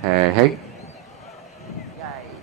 Hey, hey. Yay.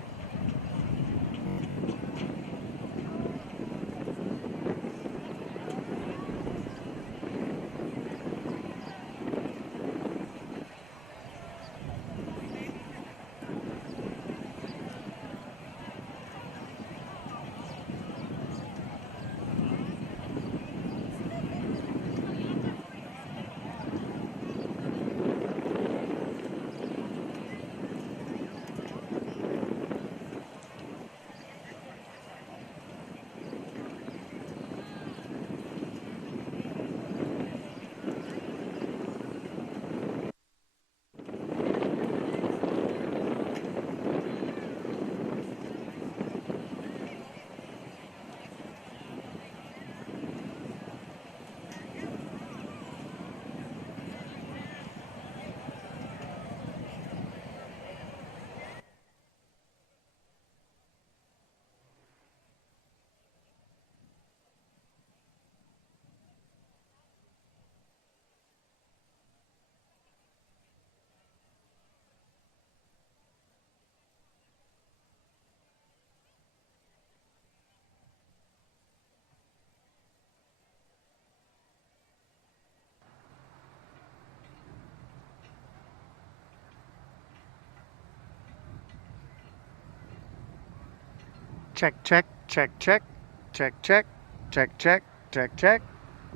Check, check, check, check, check, check, check, check, check, check,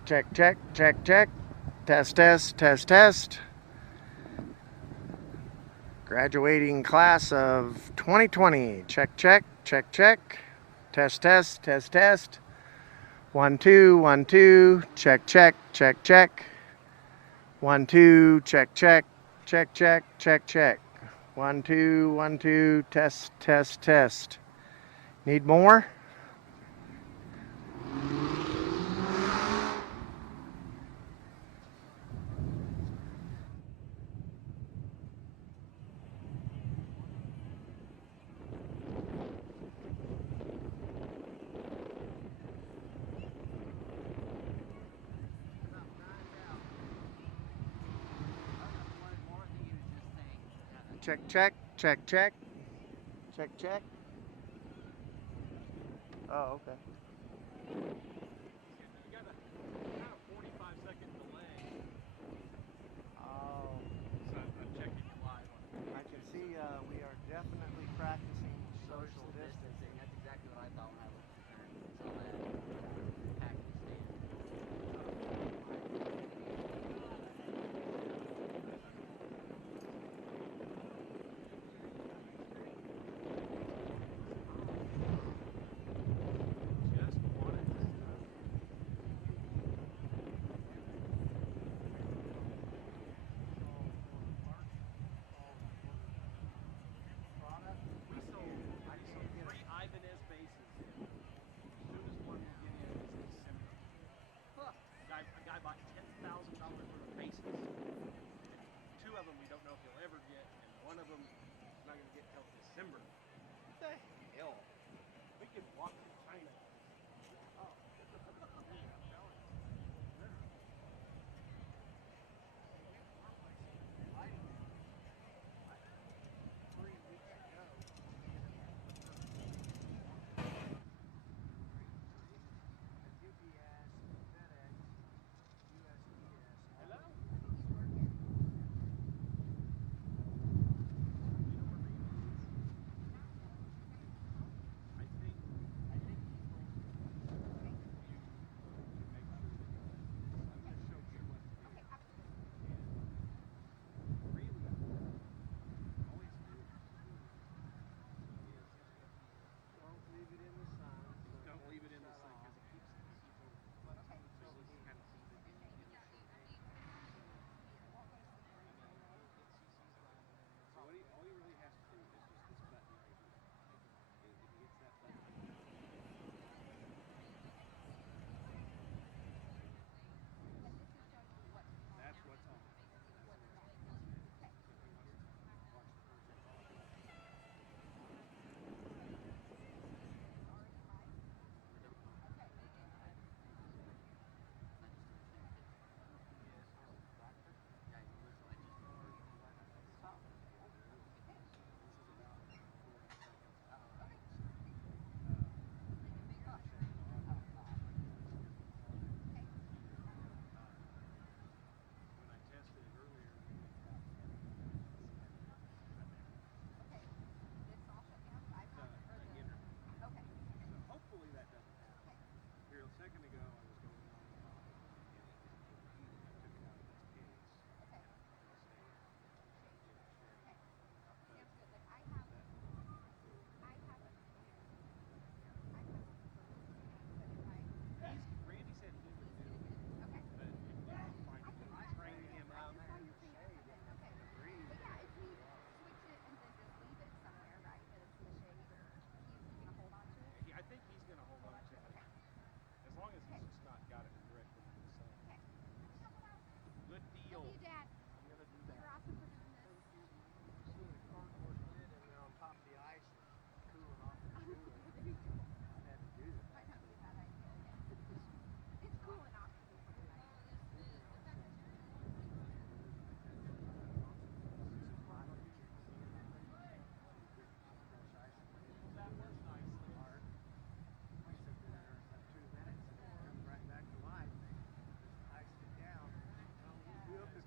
check, check, check, check, test, test, test, test. Graduating class of 2020. Check, check, check, check, test, test, test, test. 1 2 check, check, check, check. 1 2 check, check, check, check, check, check. 1 2 test, test, test. Need more? Check, check, check, check, check, check. Oh, okay. Oh, I can see we are definitely practicing social distancing. That's exactly what I thought when I looked at the current. Saw that package stand.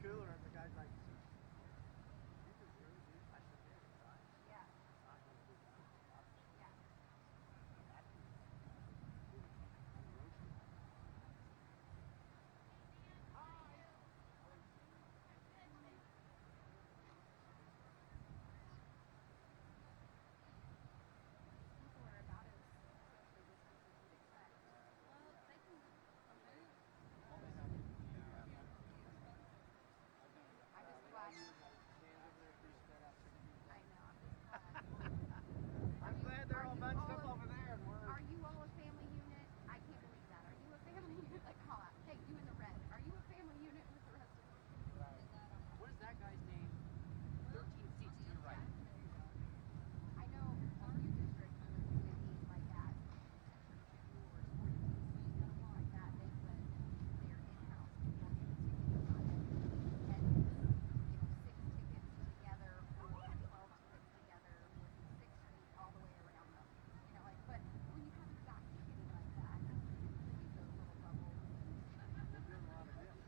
cooler, and the guy's like, "You just really do." I said, "Yeah, it's fine. Yeah. It's not going to be that." Yeah. People are about as socially distanced as you'd expect. Well, they can move. I'm just glad. I know. I'm just glad. I'm glad they're all bunched up over there, and Are you all a family unit? I can't believe that. Are you a family unit? Like, call out. Hey, you in the red. Are you a family unit with the rest of us? Right. What is that guy's name? 13 seats to your right. I know a few districts in the community, like at Section 2 or 42, something like that, they put their in-house people in the ticket on it. And it's, 6 tickets together or 12 tickets together with 6 feet all the way around them. But when you have exact ticketing like that, you create those little bubbles. They're doing a lot of this.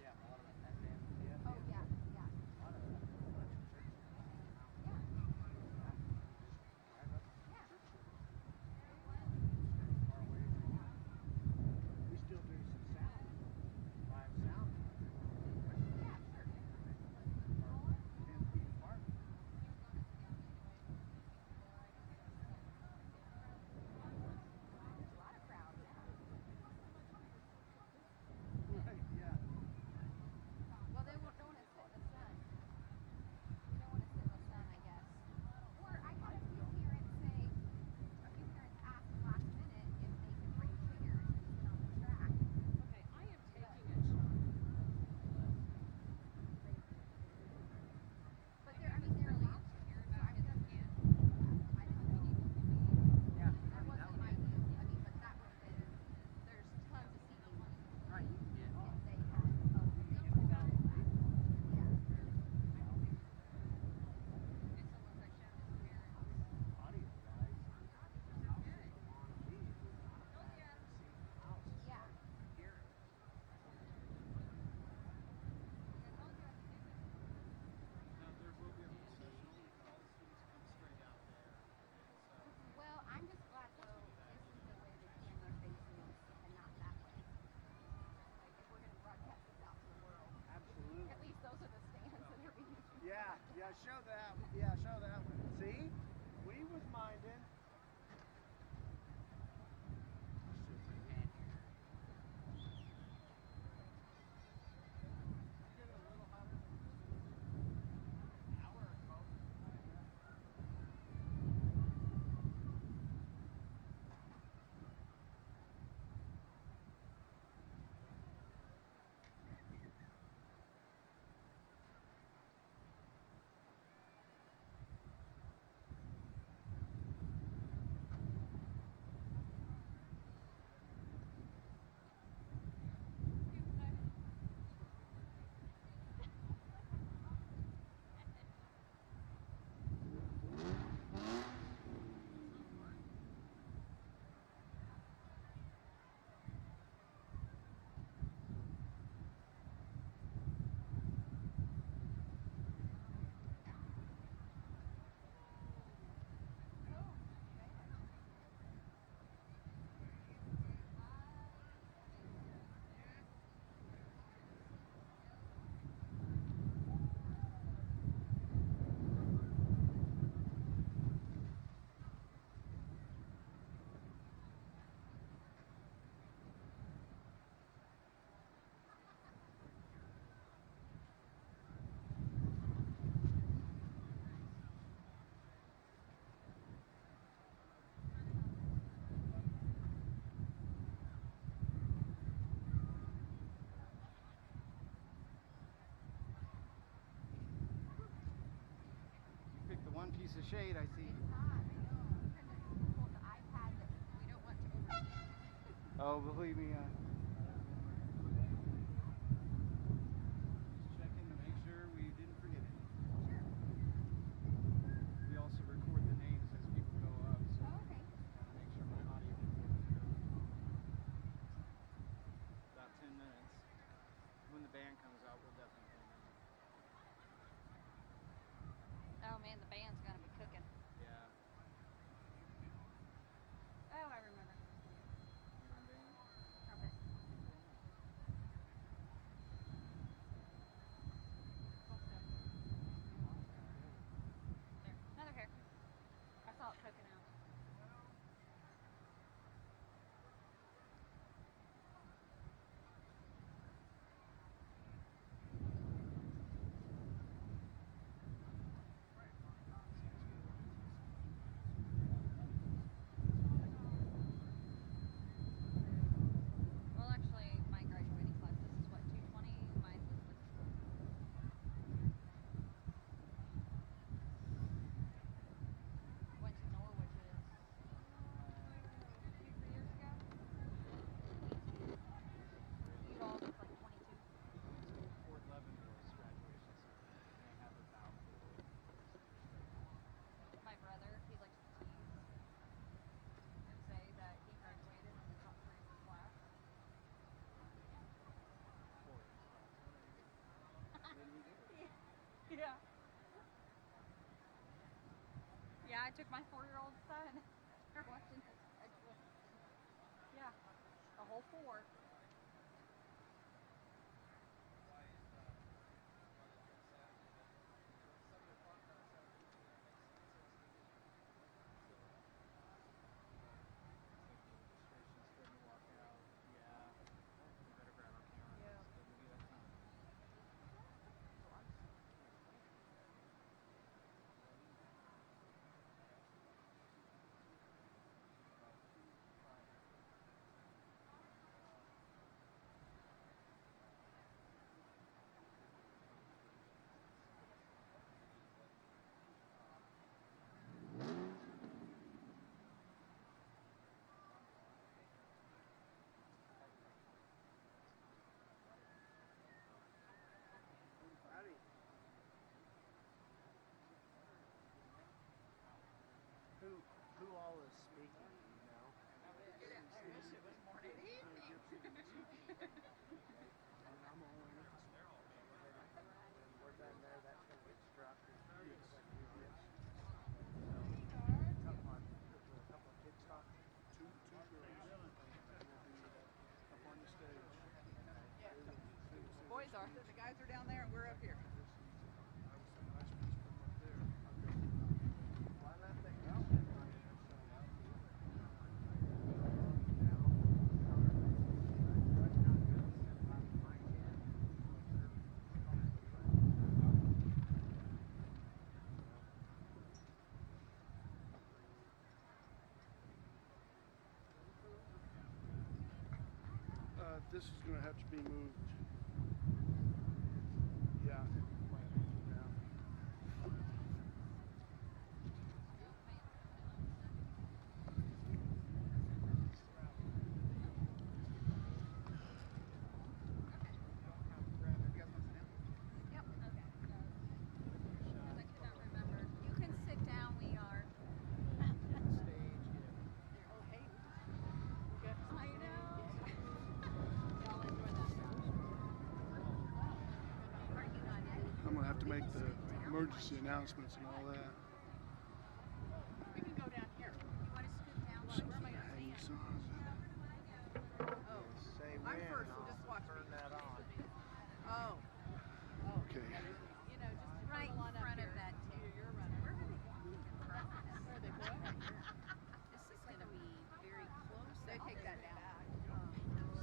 Yeah, a lot of that FM. Oh, yeah, yeah. A lot of that. A bunch of churches. Yeah. Drive up to Yeah. church service. Stay as far away as you want. We still do some sound. Live sound. Yeah, sure. 10 feet apart. There's a lot of crowds, yeah. Right, yeah. Well, they don't want to sit in the sun. You don't want to sit in the sun, I guess. Or I had a few parents ask last minute if they could bring chairs and sit on the track. Okay, I am taking a shot. But they're allowed to. So I'm guessing. I didn't know. Yeah. That wasn't my deal. But that would have been. There's tons of seating Right. Yeah. if they had. Oh, they took all that. Yeah. It's the ones I showed his parents. Audio wise, the house system on a V is not a bad receiving house. Yeah. Here. Now there will be a reception only for all the students come straight out there. And so Well, I'm just glad though this is the way the camera faces and not that way. Like if we're gonna broadcast this out to the world, Absolutely. at least those are the stands that are being used. Yeah, show that. Yeah, show that one. See? We was minding. you get it a little hotter than an hour ago. Pick the one piece of shade I see. It's hot, I know. I'm trying to pull the iPad that we don't want to overheat. Oh, believe me, just checking to make sure we didn't forget anything. Sure. We also record the names as people go up, so Oh, okay. I want to make sure my audio recording goes. About 10 minutes. When the band comes out, we'll definitely took my 4-year-old son. They're watching this graduation. Yeah, a whole 4. Who all is speaking, you know? When we're done there, that's going to get struck. A couple of kids talking. Two girls will be up on the stage. Boys are. The guys are down there and we're up here. I was some nice speech from up there. Why not they go sit right there? This is going to have to be moved. Yeah. Yep. Okay. Because I cannot remember. You can sit down. We are. Oh, hey. We got I know. y'all enjoy that. Are you not in? I'm going to have to make the emergency announcements and all that. We can go down here. You want to scoot down? Where am I going to Hang stand? songs. Oh. Say I'm when first, and so I'll just watch turn me. that on. Oh. Oh. Okay. You know, just Right in line up front of here. that table. You're running. Where are they going? Where are they going? This is going to be very close. They take that down. Oh, thank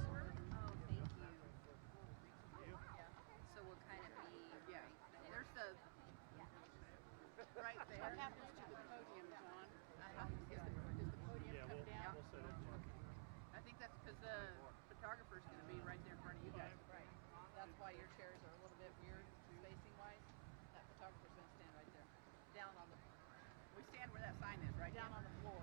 you. So we'll kind of be Yeah. right there. There's the right there. What happens to the podium, John? Does the podium come down? We'll set it. I think that's because the photographer's going to be right there in front of you guys. Right. That's why your chairs are a little bit weird spacing wise. That photographer's going to stand right there. Down on the. We stand where that sign is, right? Down on the floor.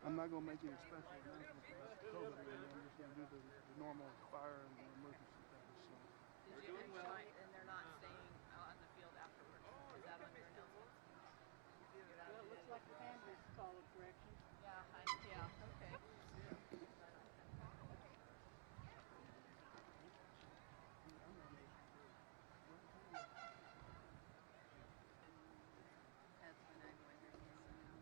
I'm not going to make any special announcements about COVID or anything. I'm just going to do the normal fire and the emergency things. So. And they're not staying on the field afterwards. Is that on your announcements? Well, it looks like the families followed directions. Yeah, okay. That's when I go in there and get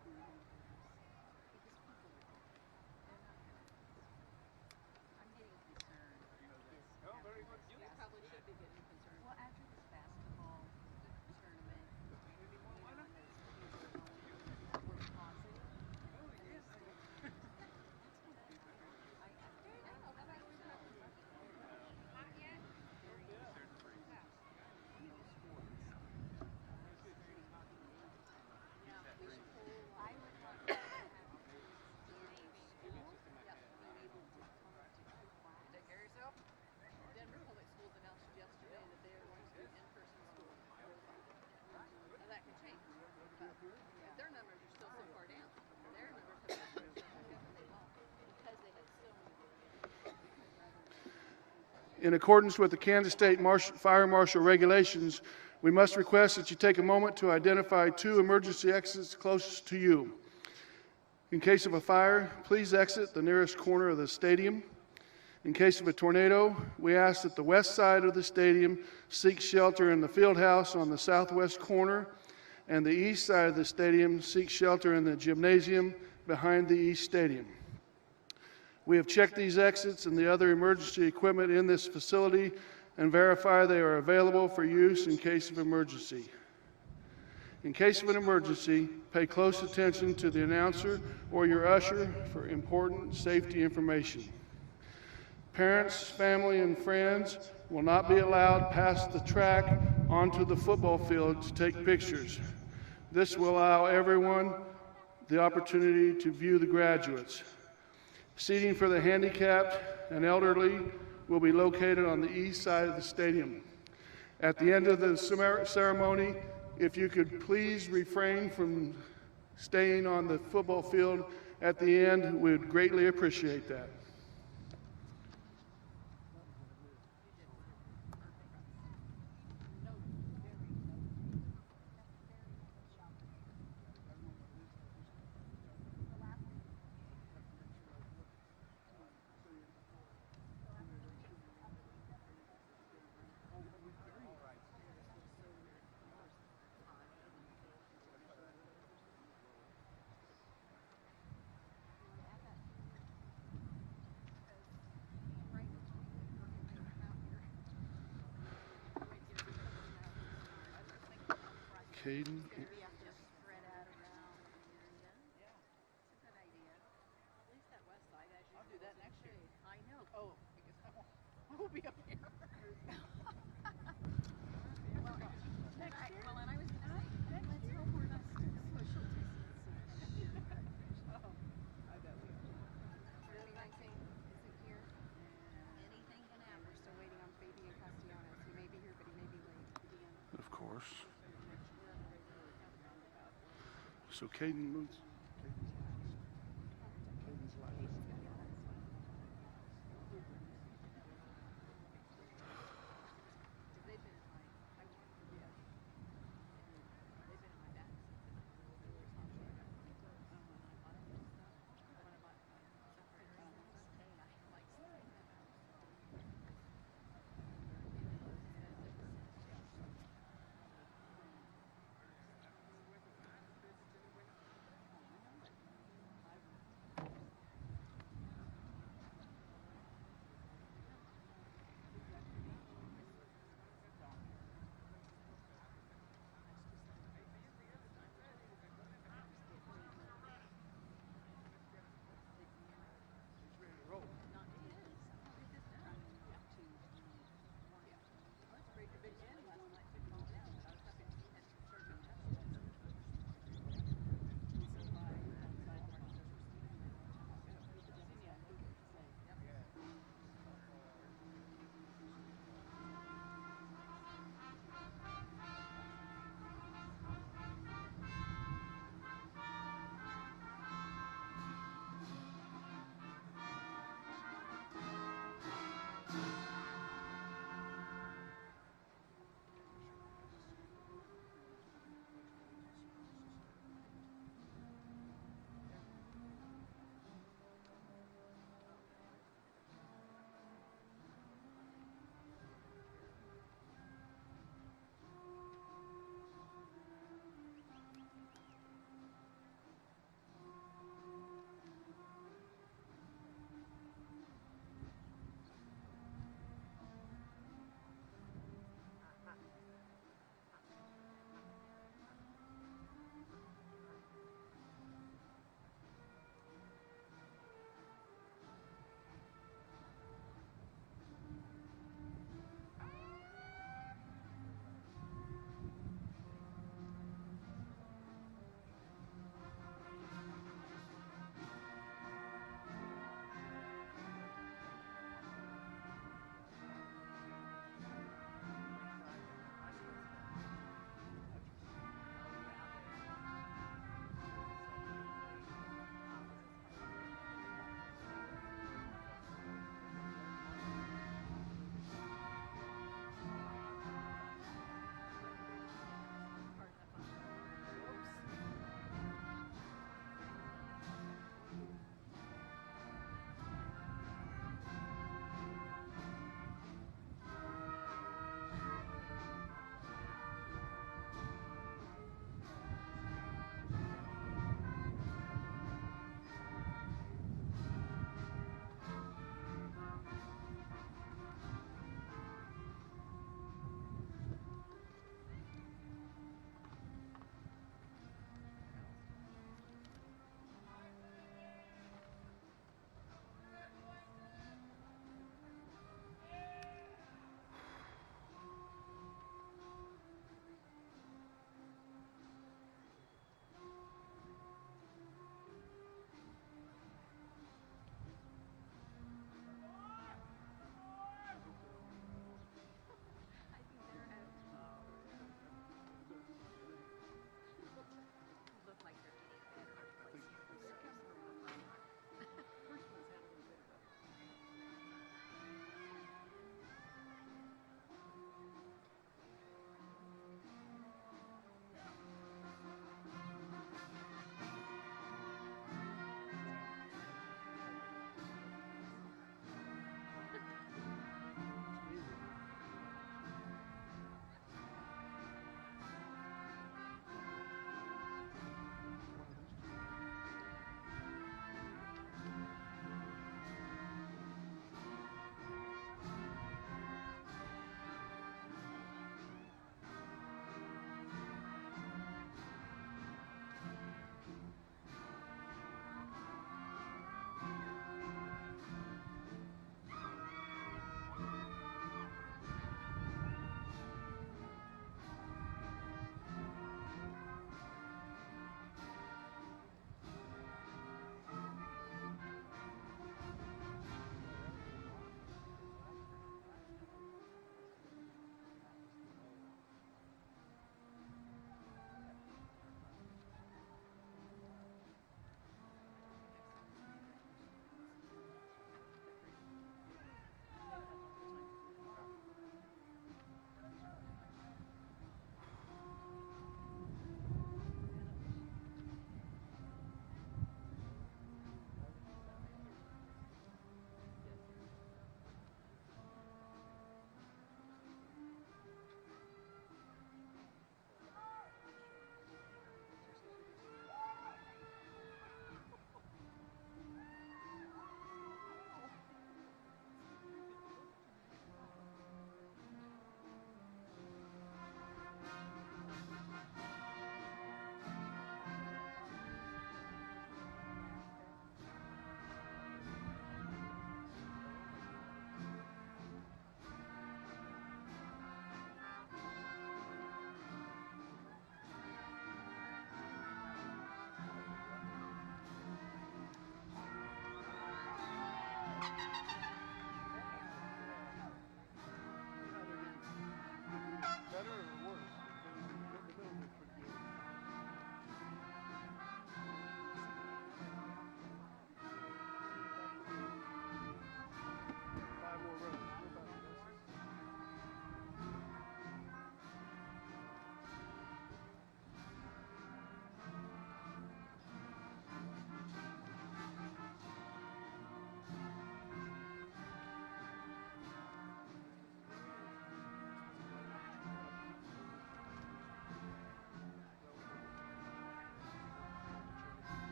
some out. Because people, they're not going to. I'm getting concerned. You probably should be getting concerned. Well, after this basketball tournament, you know, and those kids are going that were positive, and they still. That's what I worry. I know that I was not yet. Very concerned. In those sports, concerning being able to. Yeah, there's a whole I would like to have kids in a school being able to come to class. Take care of yourself. Denver Public Schools announced yesterday that they are going to do in-person school. Now that can change. But their numbers are still so far down. Their numbers have been significantly low because they had so many different. In accordance with the Kansas State Fire Marshal regulations, we must request that you take a moment to identify 2 emergency exits closest to you. In case of a fire, please exit the nearest corner of the stadium. In case of a tornado, we ask that the west side of the stadium seek shelter in the field house on the southwest corner, and the east side of the stadium seek shelter in the gymnasium behind the east stadium. We have checked these exits and the other emergency equipment in this facility and verify they are available for use in case of emergency. In case of an emergency, pay close attention to the announcer or your usher for important safety information. Parents, family, and friends will not be allowed past the track onto the football field to take pictures. This will allow everyone the opportunity to view the graduates. Seating for the handicapped and elderly will be located on the east side of the stadium. At the end of the ceremony, if you could please refrain from staying on the football field at the end, we would greatly appreciate that. Caden. Maybe have to spread out around the area. Yeah. It's a good idea. At least that west side, as you. I'll do that next year. I know. Oh, because I won't be up here. Well, and I was gonna say, let's hope we're not social distancing. Oh, I bet we are. 3019 isn't here. Anything can happen. We're still waiting on Fabian Castellanos. He may be here, but he may be late. Deanna. Of course. So Caden moves. They've been in my, I want, yeah. They've been in my bag since they were small children. When I bought my stuff, I like stuff.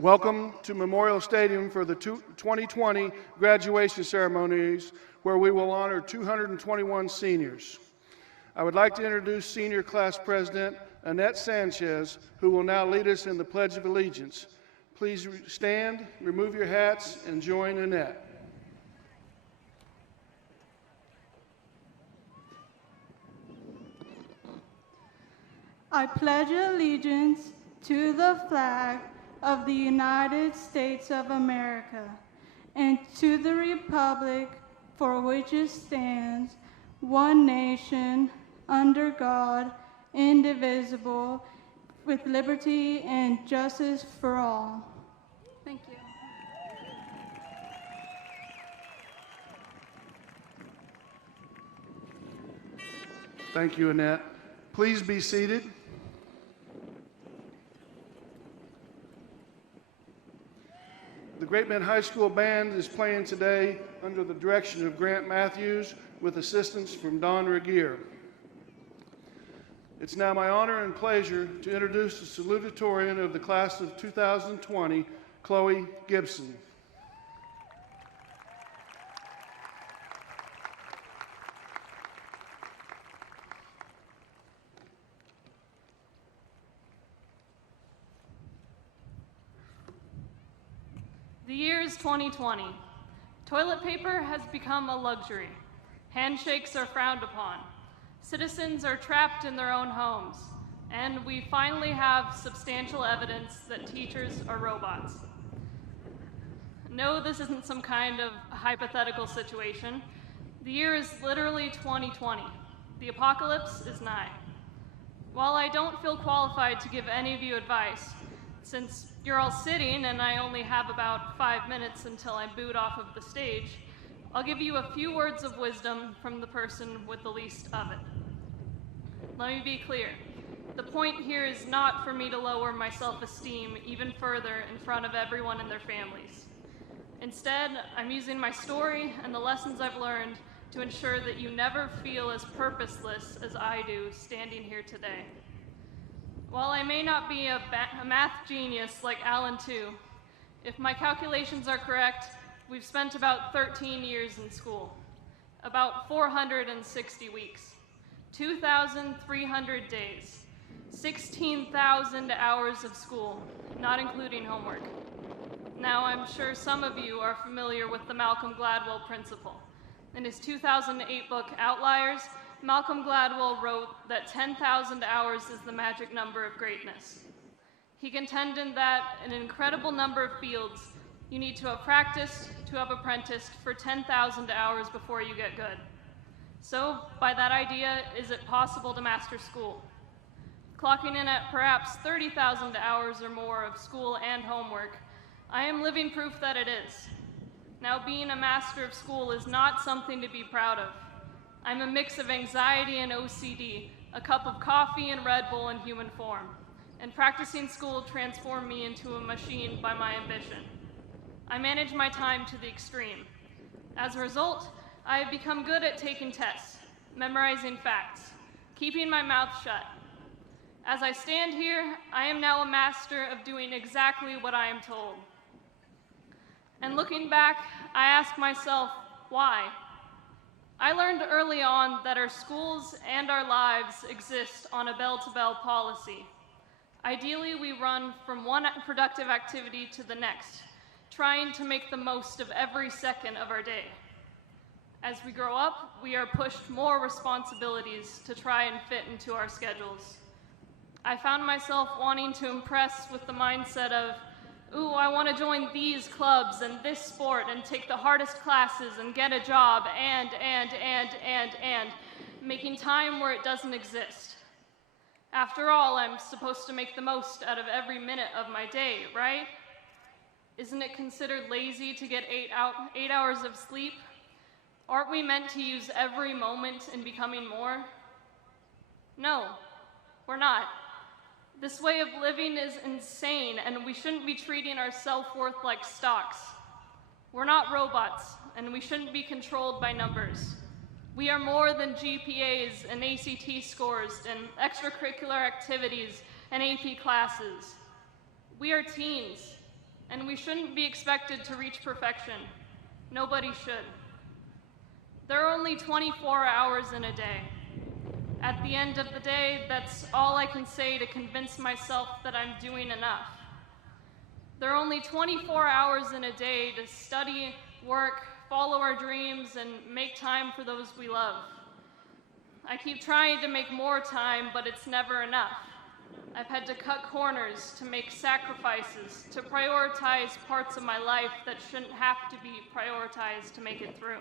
Welcome to Memorial Stadium for the 2020 graduation ceremonies, where we will honor 221 seniors. I would like to introduce Senior Class President Annette Sanchez, who will now lead us in the Pledge of Allegiance. Please stand, remove your hats, and join Annette. I pledge allegiance to the flag of the United States of America and to the republic for which it stands, one nation, under God, indivisible, with liberty and justice for all. Thank you. Thank you, Annette. Please be seated. The Great Bend High School Band is playing today under the direction of Grant Matthews with assistance from Don Regier. It's now my honor and pleasure to introduce the Salutatorian of the class of 2020, Chloe Gibson. The year is 2020. Toilet paper has become a luxury. Handshakes are frowned upon. Citizens are trapped in their own homes. And we finally have substantial evidence that teachers are robots. No, this isn't some kind of hypothetical situation. The year is literally 2020. The apocalypse is nigh. While I don't feel qualified to give any of you advice, since you're all sitting and I only have about 5 minutes until I boot off of the stage, I'll give you a few words of wisdom from the person with the least of it. Let me be clear. The point here is not for me to lower my self-esteem even further in front of everyone and their families. Instead, I'm using my story and the lessons I've learned to ensure that you never feel as purposeless as I do standing here today. While I may not be a math genius like Alan too, if my calculations are correct, we've spent about 13 years in school, about 460 weeks, 2,300 days, 16,000 hours of school, not including homework. Now, I'm sure some of you are familiar with the Malcolm Gladwell principle. In his 2008 book, Outliers, Malcolm Gladwell wrote that 10,000 hours is the magic number of greatness. He contended that in an incredible number of fields, you need to have practiced, to have apprenticed for 10,000 hours before you get good. So, by that idea, is it possible to master school? Clocking in at perhaps 30,000 hours or more of school and homework, I am living proof that it is. Now, being a master of school is not something to be proud of. I'm a mix of anxiety and OCD, a cup of coffee and Red Bull in human form, and practicing school transformed me into a machine by my ambition. I manage my time to the extreme. As a result, I have become good at taking tests, memorizing facts, keeping my mouth shut. As I stand here, I am now a master of doing exactly what I am told. And looking back, I ask myself, why? I learned early on that our schools and our lives exist on a bell-to-bell policy. Ideally, we run from one productive activity to the next, trying to make the most of every second of our day. As we grow up, we are pushed more responsibilities to try and fit into our schedules. I found myself wanting to impress with the mindset of, ooh, I want to join these clubs and this sport and take the hardest classes and get a job and, making time where it doesn't exist. After all, I'm supposed to make the most out of every minute of my day, right? Isn't it considered lazy to get 8 hours of sleep? Aren't we meant to use every moment in becoming more? No, we're not. This way of living is insane, and we shouldn't be treating our self-worth like stocks. We're not robots, and we shouldn't be controlled by numbers. We are more than GPAs and ACT scores and extracurricular activities and AP classes. We are teens, and we shouldn't be expected to reach perfection. Nobody should. There are only 24 hours in a day. At the end of the day, that's all I can say to convince myself that I'm doing enough. There are only 24 hours in a day to study, work, follow our dreams, and make time for those we love. I keep trying to make more time, but it's never enough. I've had to cut corners, to make sacrifices, to prioritize parts of my life that shouldn't have to be prioritized to make it through.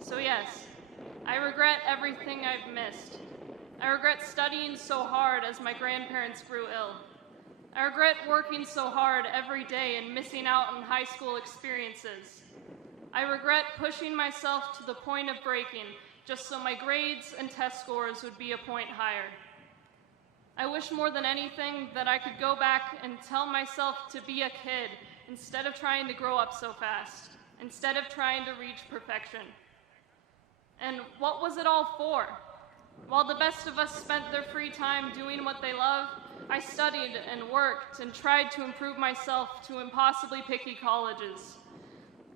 So yes, I regret everything I've missed. I regret studying so hard as my grandparents grew ill. I regret working so hard every day and missing out on high school experiences. I regret pushing myself to the point of breaking just so my grades and test scores would be a point higher. I wish more than anything that I could go back and tell myself to be a kid instead of trying to grow up so fast, instead of trying to reach perfection. And what was it all for? While the best of us spent their free time doing what they love, I studied and worked and tried to improve myself to impossibly picky colleges.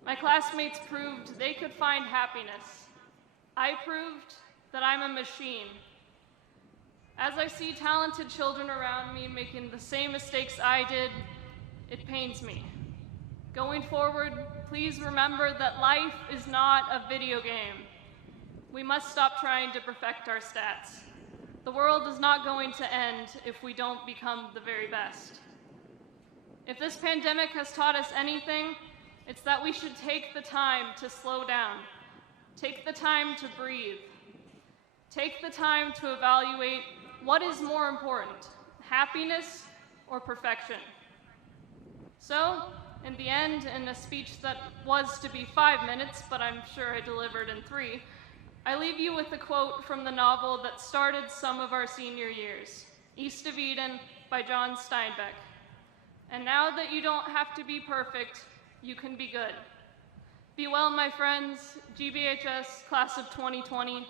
My classmates proved they could find happiness. I proved that I'm a machine. As I see talented children around me making the same mistakes I did, it pains me. Going forward, please remember that life is not a video game. We must stop trying to perfect our stats. The world is not going to end if we don't become the very best. If this pandemic has taught us anything, it's that we should take the time to slow down, take the time to breathe, take the time to evaluate what is more important, happiness or perfection. So, in the end, in a speech that was to be 5 minutes, but I'm sure I delivered in 3, I leave you with a quote from the novel that started some of our senior years, East of Eden by John Steinbeck. And now that you don't have to be perfect, you can be good. Be well, my friends, GBHS, class of 2020.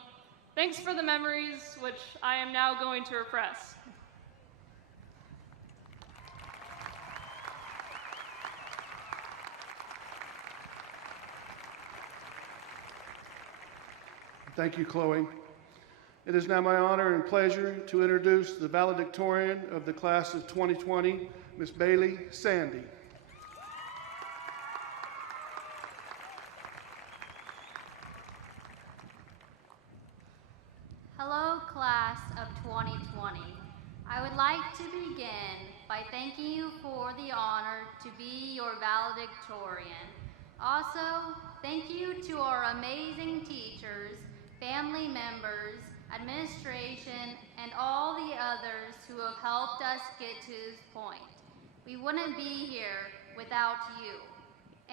Thanks for the memories, which I am now going to repress. Thank you, Chloe. It is now my honor and pleasure to introduce the valedictorian of the class of 2020, Ms. Bailey Sandy. Hello, class of 2020. I would like to begin by thanking you for the honor to be your valedictorian. Also, thank you to our amazing teachers, family members, administration, and all the others who have helped us get to this point. We wouldn't be here without you.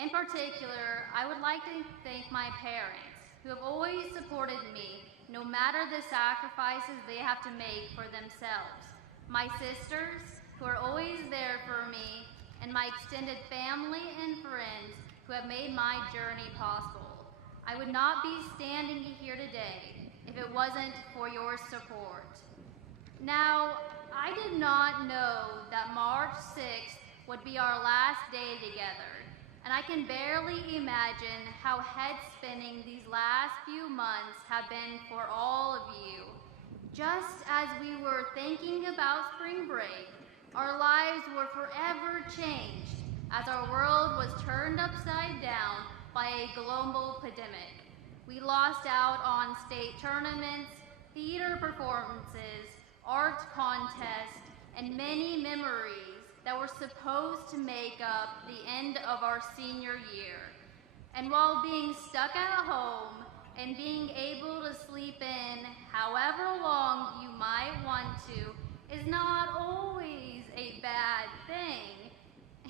In particular, I would like to thank my parents, who have always supported me, no matter the sacrifices they have to make for themselves. My sisters, who are always there for me, and my extended family and friends who have made my journey possible. I would not be standing here today if it wasn't for your support. Now, I did not know that March 6th would be our last day together, and I can barely imagine how head-spinning these last few months have been for all of you. Just as we were thinking about spring break, our lives were forever changed as our world was turned upside down by a global pandemic. We lost out on state tournaments, theater performances, art contests, and many memories that were supposed to make up the end of our senior year. And while being stuck at home and being able to sleep in however long you might want to is not always a bad thing,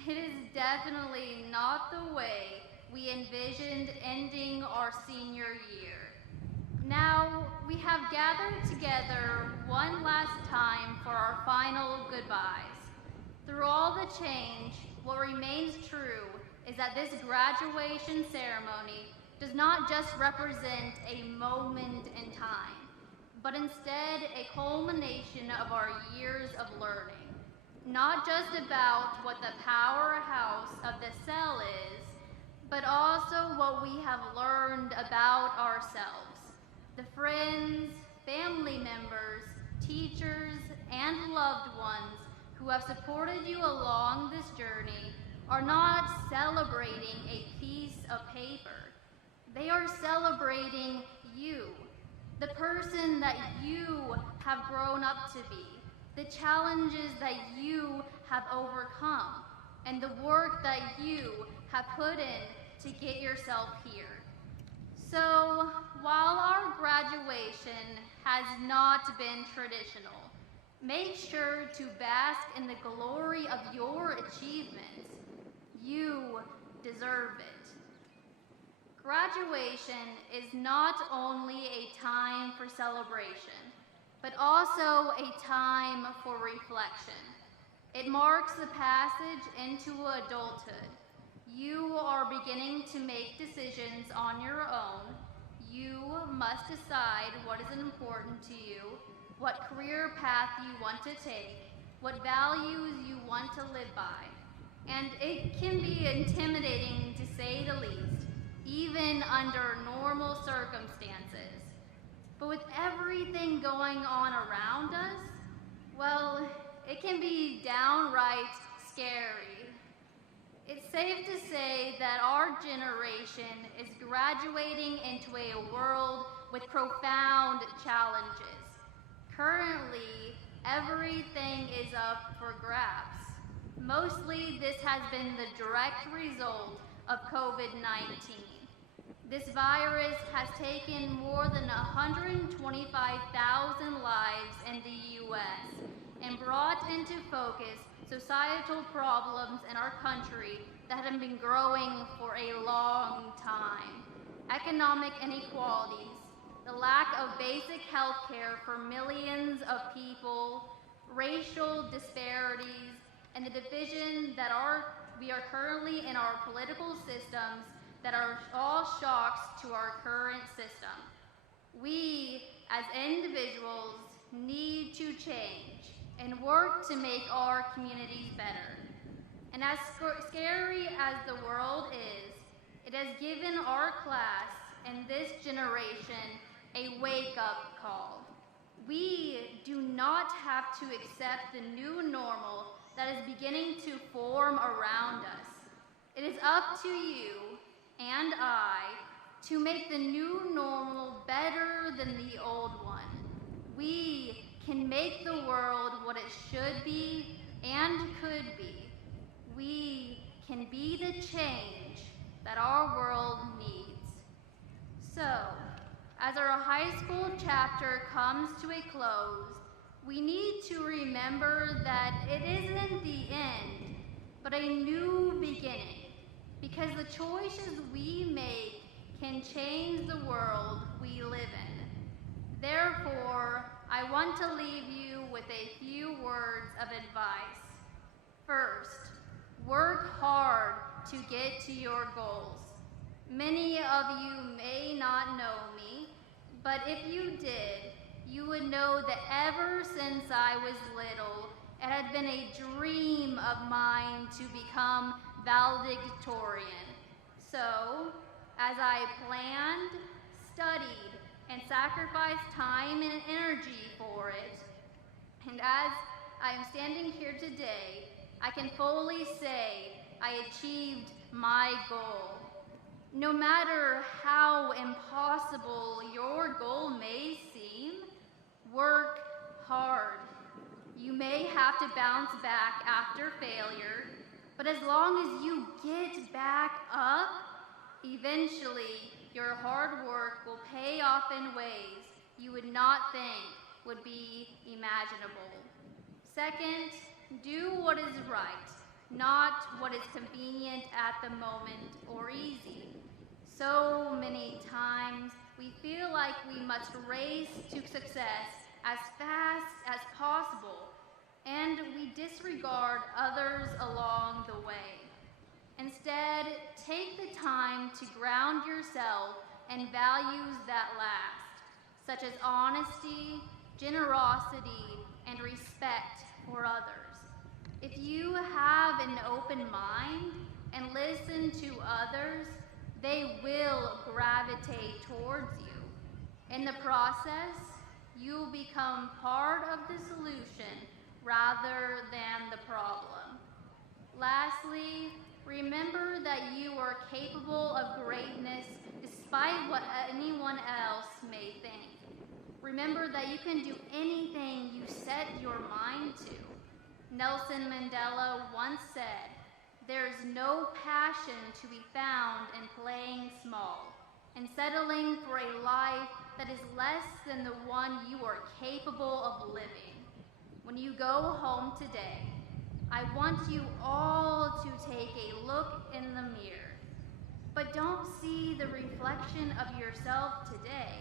it is definitely not the way we envisioned ending our senior year. Now, we have gathered together one last time for our final goodbyes. Through all the change, what remains true is that this graduation ceremony does not just represent a moment in time, but instead a culmination of our years of learning. not just about what the powerhouse of the cell is, but also what we have learned about ourselves. The friends, family members, teachers, and loved ones who have supported you along this journey are not celebrating a piece of paper. They are celebrating you, the person that you have grown up to be, the challenges that you have overcome, and the work that you have put in to get yourself here. So, while our graduation has not been traditional, make sure to bask in the glory of your achievements. You deserve it. Graduation is not only a time for celebration, but also a time for reflection. It marks the passage into adulthood. You are beginning to make decisions on your own. You must decide what is important to you, what career path you want to take, what values you want to live by. And it can be intimidating to say the least, even under normal circumstances. But with everything going on around us, well, it can be downright scary. It's safe to say that our generation is graduating into a world with profound challenges. Currently, everything is up for grabs. Mostly, this has been the direct result of COVID-19. This virus has taken more than 125,000 lives in the U.S. and brought into focus societal problems in our country that have been growing for a long time. Economic inequalities, the lack of basic health care for millions of people, racial disparities, and the division that we are currently in our political systems that are all shocks to our current system. We, as individuals, need to change and work to make our communities better. And as scary as the world is, it has given our class and this generation a wake-up call. We do not have to accept the new normal that is beginning to form around us. It is up to you and I to make the new normal better than the old one. We can make the world what it should be and could be. We can be the change that our world needs. So, as our high school chapter comes to a close, we need to remember that it isn't the end, but a new beginning, because the choices we make can change the world we live in. Therefore, I want to leave you with a few words of advice. First, work hard to get to your goals. Many of you may not know me, but if you did, you would know that ever since I was little, it had been a dream of mine to become valedictorian. So, as I planned, studied, and sacrificed time and energy for it, and as I am standing here today, I can fully say I achieved my goal. No matter how impossible your goal may seem, work hard. You may have to bounce back after failure, but as long as you get back up, eventually your hard work will pay off in ways you would not think would be imaginable. Second, do what is right, not what is convenient at the moment or easy. So many times we feel like we must race to success as fast as possible, and we disregard others along the way. Instead, take the time to ground yourself in values that last, such as honesty, generosity, and respect for others. If you have an open mind and listen to others, they will gravitate towards you. In the process, you'll become part of the solution rather than the problem. Lastly, remember that you are capable of greatness despite what anyone else may think. Remember that you can do anything you set your mind to. Nelson Mandela once said, "There is no passion to be found in playing small and settling for a life that is less than the one you are capable of living." When you go home today, I want you all to take a look in the mirror. But don't see the reflection of yourself today.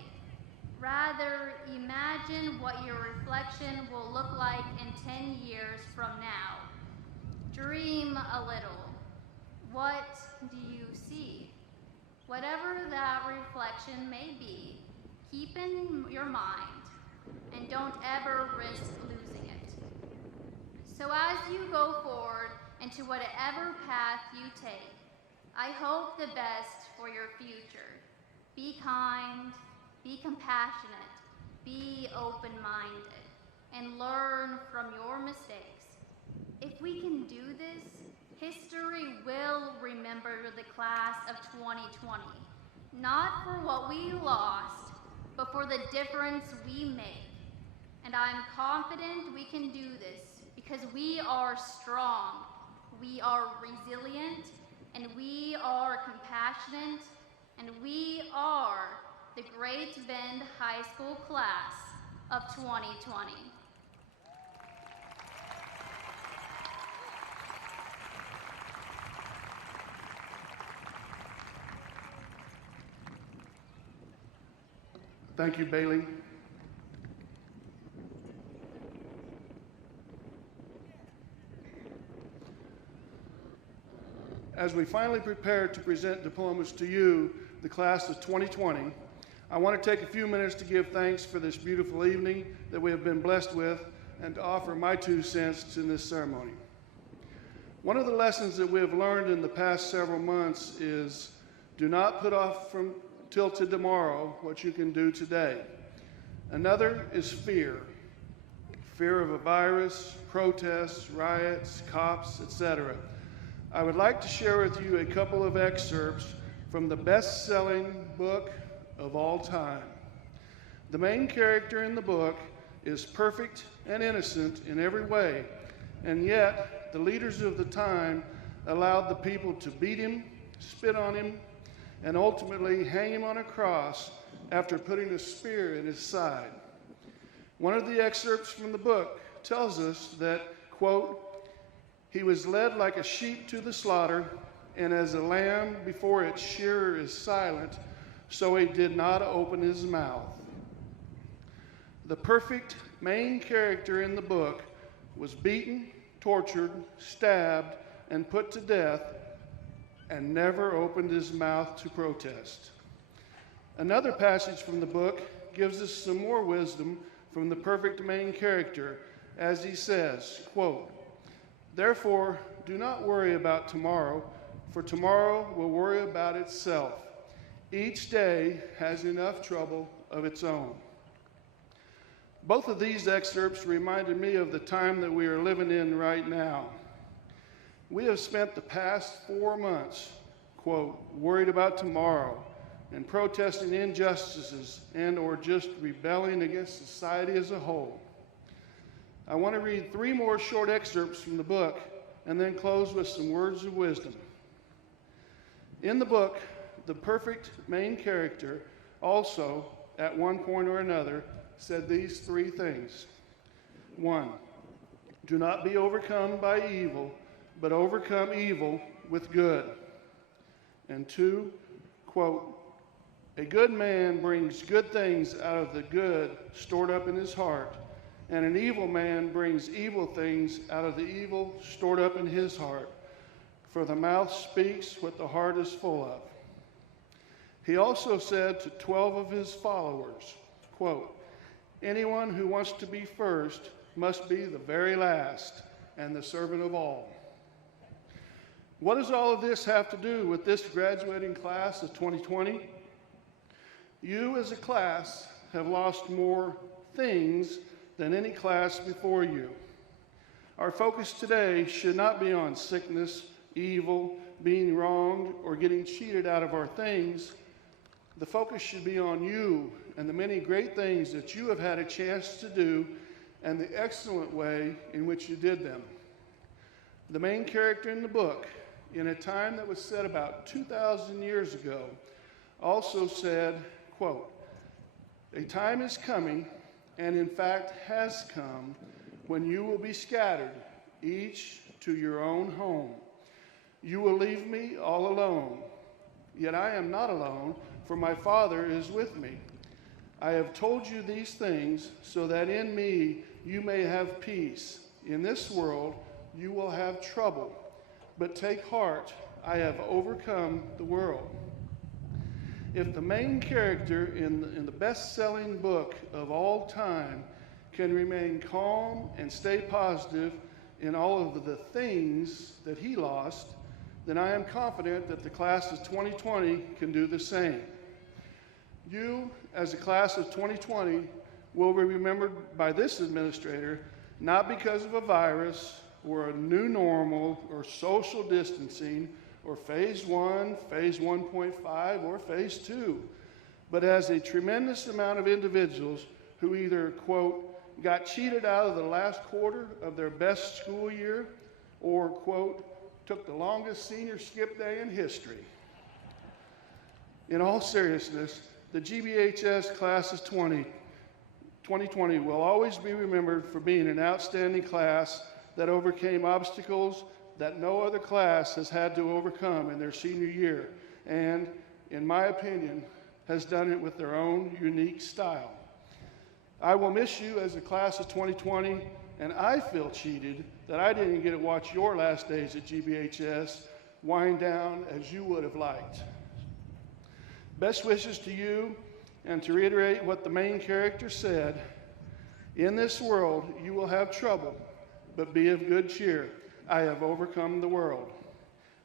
Rather, imagine what your reflection will look like in 10 years from now. Dream a little. What do you see? Whatever that reflection may be, keep in your mind and don't ever risk losing it. So as you go forward into whatever path you take, I hope the best for your future. Be kind, be compassionate, be open-minded, and learn from your mistakes. If we can do this, history will remember the class of 2020, not for what we lost, but for the difference we make. And I'm confident we can do this because we are strong, we are resilient, and we are compassionate, and we are the Great Bend High School class of 2020. Thank you, Bailey. As we finally prepare to present diplomas to you, the class of 2020, I want to take a few minutes to give thanks for this beautiful evening that we have been blessed with and to offer my 2 cents in this ceremony. One of the lessons that we have learned in the past several months is do not put off till to tomorrow what you can do today. Another is fear. Fear of a virus, protests, riots, cops, etc. I would like to share with you a couple of excerpts from the best-selling book of all time. The main character in the book is perfect and innocent in every way, and yet the leaders of the time allowed the people to beat him, spit on him, and ultimately hang him on a cross after putting a spear in his side. One of the excerpts from the book tells us that, quote, "He was led like a sheep to the slaughter, and as a lamb before its shearer is silent, so he did not open his mouth." The perfect main character in the book was beaten, tortured, stabbed, and put to death, and never opened his mouth to protest. Another passage from the book gives us some more wisdom from the perfect main character, as he says, quote, "Therefore, do not worry about tomorrow, for tomorrow will worry about itself. Each day has enough trouble of its own." Both of these excerpts reminded me of the time that we are living in right now. We have spent the past 4 months, quote, worried about tomorrow and protesting injustices and or just rebelling against society as a whole. I want to read 3 more short excerpts from the book and then close with some words of wisdom. In the book, the perfect main character also, at one point or another, said these 3 things. 1, do not be overcome by evil, but overcome evil with good. And 2, quote, "A good man brings good things out of the good stored up in his heart, and an evil man brings evil things out of the evil stored up in his heart. For the mouth speaks what the heart is full of." He also said to 12 of his followers, quote, "Anyone who wants to be first must be the very last, and the servant of all. What does all of this have to do with this graduating class of 2020? You as a class have lost more things than any class before you. Our focus today should not be on sickness, evil, being wronged, or getting cheated out of our things. The focus should be on you and the many great things that you have had a chance to do and the excellent way in which you did them. The main character in the book, in a time that was said about 2,000 years ago, also said, quote, "A time is coming, and in fact has come, when you will be scattered, each to your own home. You will leave me all alone. Yet I am not alone, for my Father is with me. I have told you these things so that in me you may have peace. In this world you will have trouble, but take heart, I have overcome the world." If the main character in the best-selling book of all time can remain calm and stay positive in all of the things that he lost, then I am confident that the class of 2020 can do the same. You, as a class of 2020, will be remembered by this administrator not because of a virus or a new normal or social distancing or phase 1, phase 1.5, or phase 2, but as a tremendous amount of individuals who either, quote, got cheated out of the last quarter of their best school year or, quote, took the longest senior skip day in history. In all seriousness, the GBHS class of 2020 will always be remembered for being an outstanding class that overcame obstacles that no other class has had to overcome in their senior year, and, in my opinion, has done it with their own unique style. I will miss you as a class of 2020, and I feel cheated that I didn't get to watch your last days at GBHS wind down as you would have liked. Best wishes to you, and to reiterate what the main character said, in this world you will have trouble, but be of good cheer. I have overcome the world.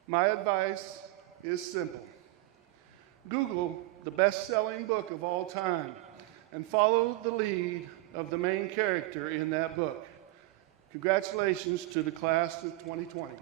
My advice is simple. Google the best-selling book of all time and follow the lead of the main character in that book. Congratulations to the class of 2020.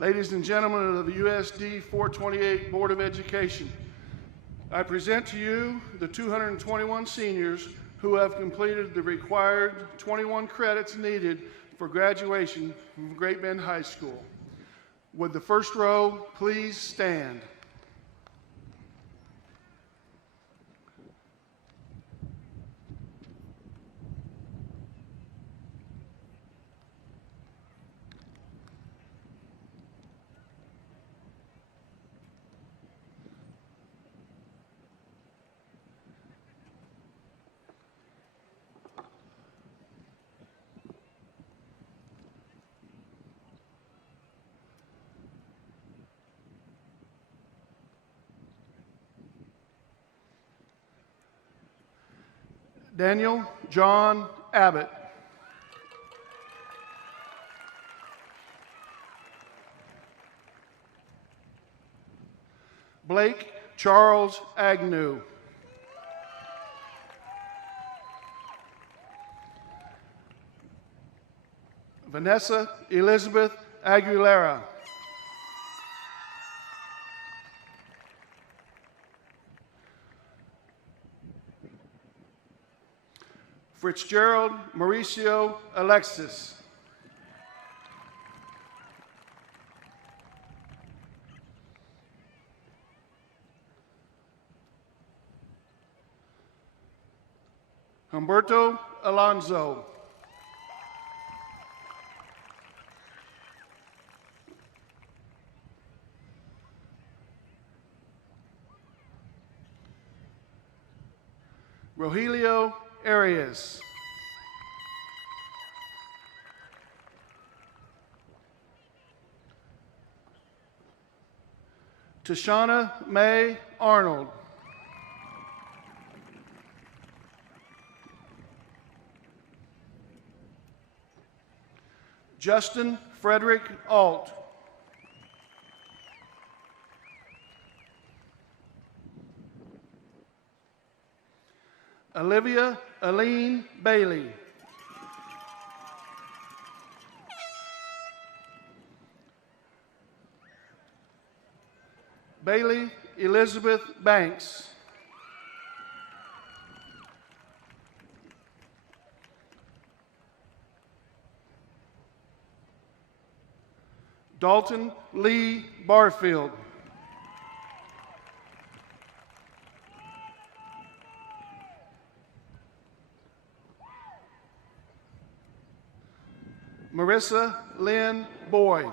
Ladies and gentlemen of the USD 428 Board of Education, I present to you the 221 seniors who have completed the required 21 credits needed for graduation from Great Bend High School. Would the first row please stand? Daniel John Abbott. Blake Charles Agnew. Vanessa Elizabeth Aguilera. Fitzgerald Mauricio Alexis. Humberto Alonso. Rogelio Arias. Tashana Mae Arnold. Justin Frederick Alt. Olivia Aline Bailey. Bailey Elizabeth Banks. Dalton Lee Barfield. Marissa Lynn Boyd.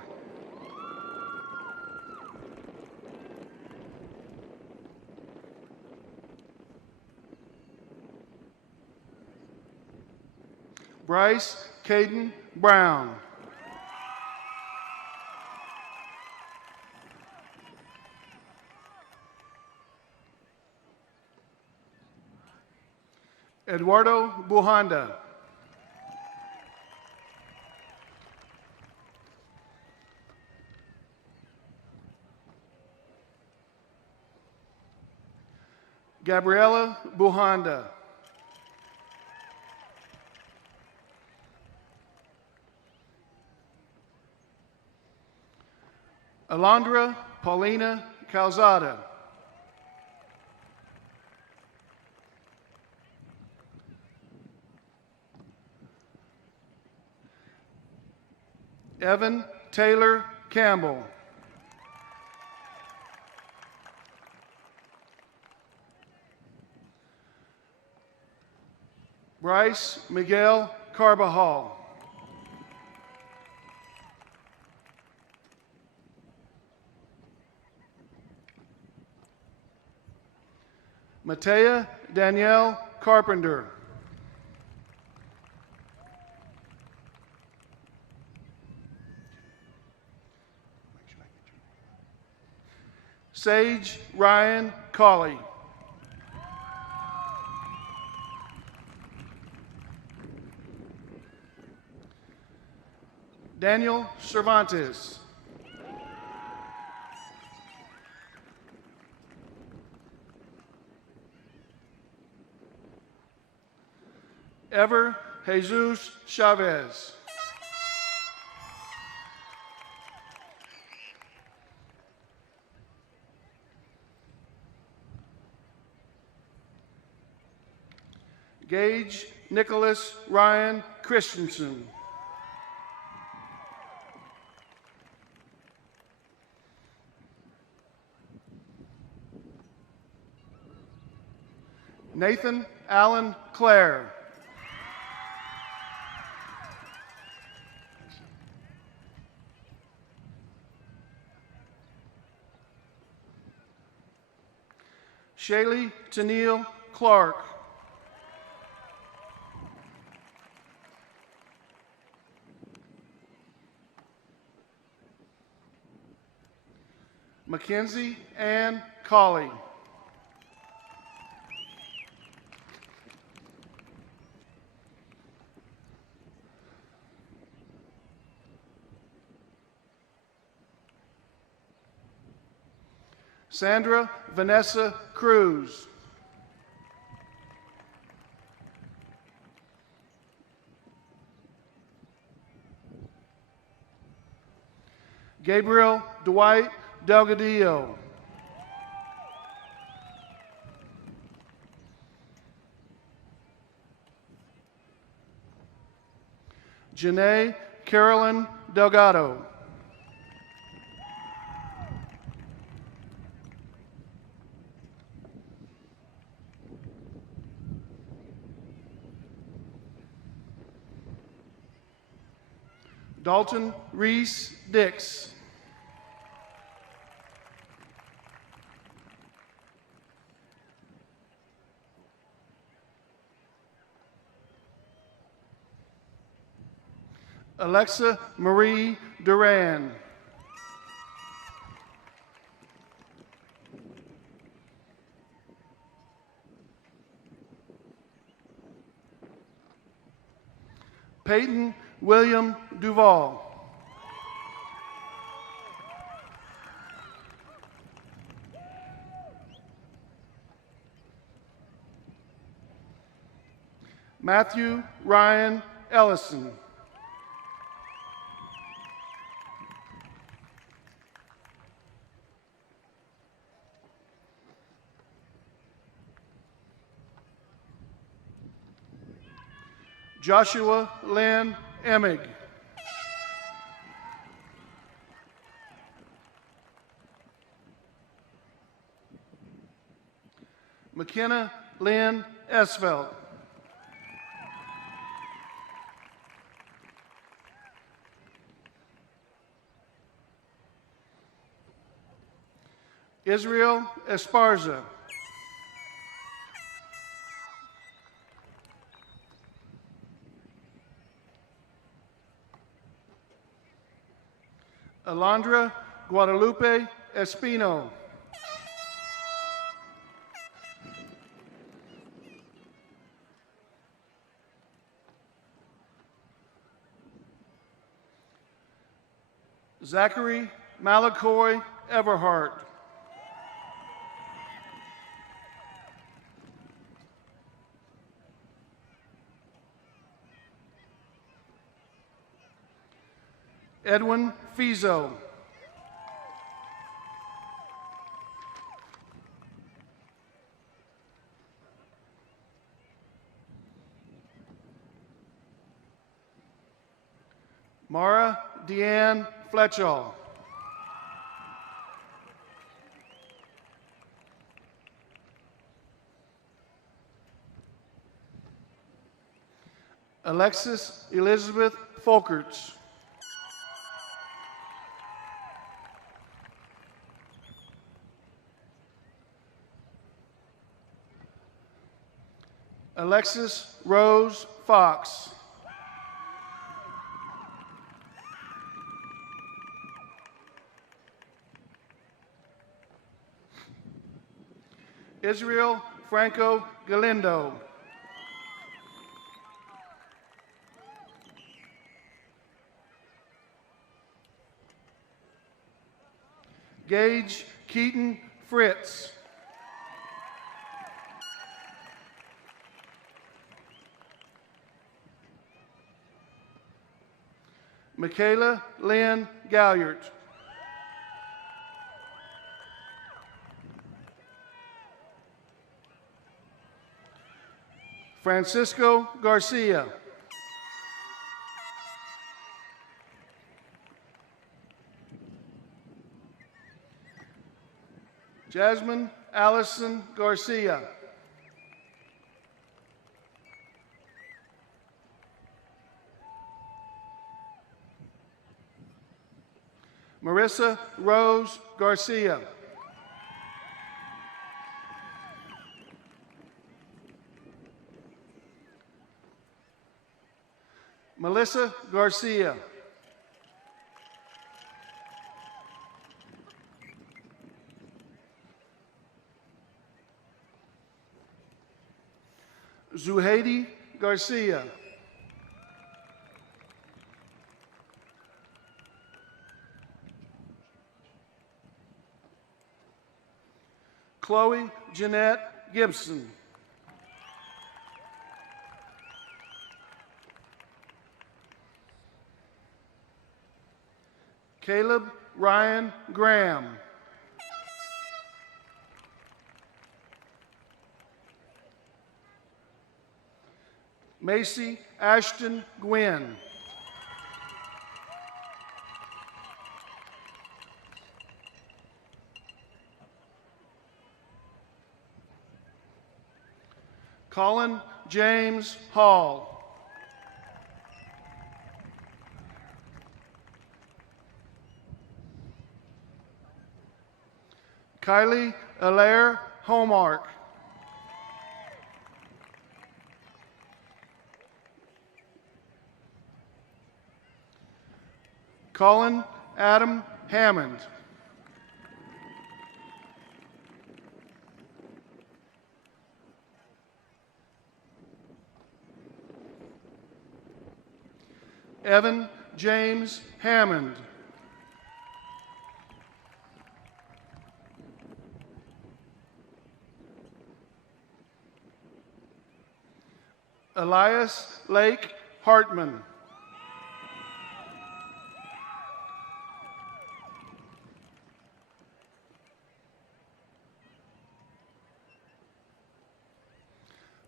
Bryce Caden Brown. Eduardo Buhanda. Gabriela Buhanda. Alondra Paulina Calzada. Evan Taylor Campbell. Bryce Miguel Carbajal. Matea Danielle Carpenter. Sage Ryan Colley. Daniel Cervantes. Ever Jesus Chavez. Gage Nicholas Ryan Christensen. Nathan Allen Clare. Shaylee Tennille Clark. Mackenzie Ann Colley. Sandra Vanessa Cruz. Gabriel Dwight Delgadillo. Janae Carolyn Delgado. Dalton Reese Dix. Alexa Marie Duran. Peyton William Duval. Matthew Ryan Ellison. Joshua Lynn Emig. McKenna Lynn Esvelt. Israel Esparza. Alondra Guadalupe Espino. Zachary Malakoy Everhart. Edwin Fizo. Mara Deanne Fletchall. Alexis Elizabeth Folkerts. Alexis Rose Fox. Israel Franco Galindo. Gage Keaton Fritz. Michaela Lynn Galliard. Francisco Garcia. Jasmine Allison Garcia. Marissa Rose Garcia. Melissa Garcia. Zuhaidi Garcia. Chloe Jeanette Gibson. Caleb Ryan Graham. Macy Ashton Gwynn. Colin James Hall. Kylie Alaire Homark. Colin Adam Hammond. Evan James Hammond. Elias Lake Hartman.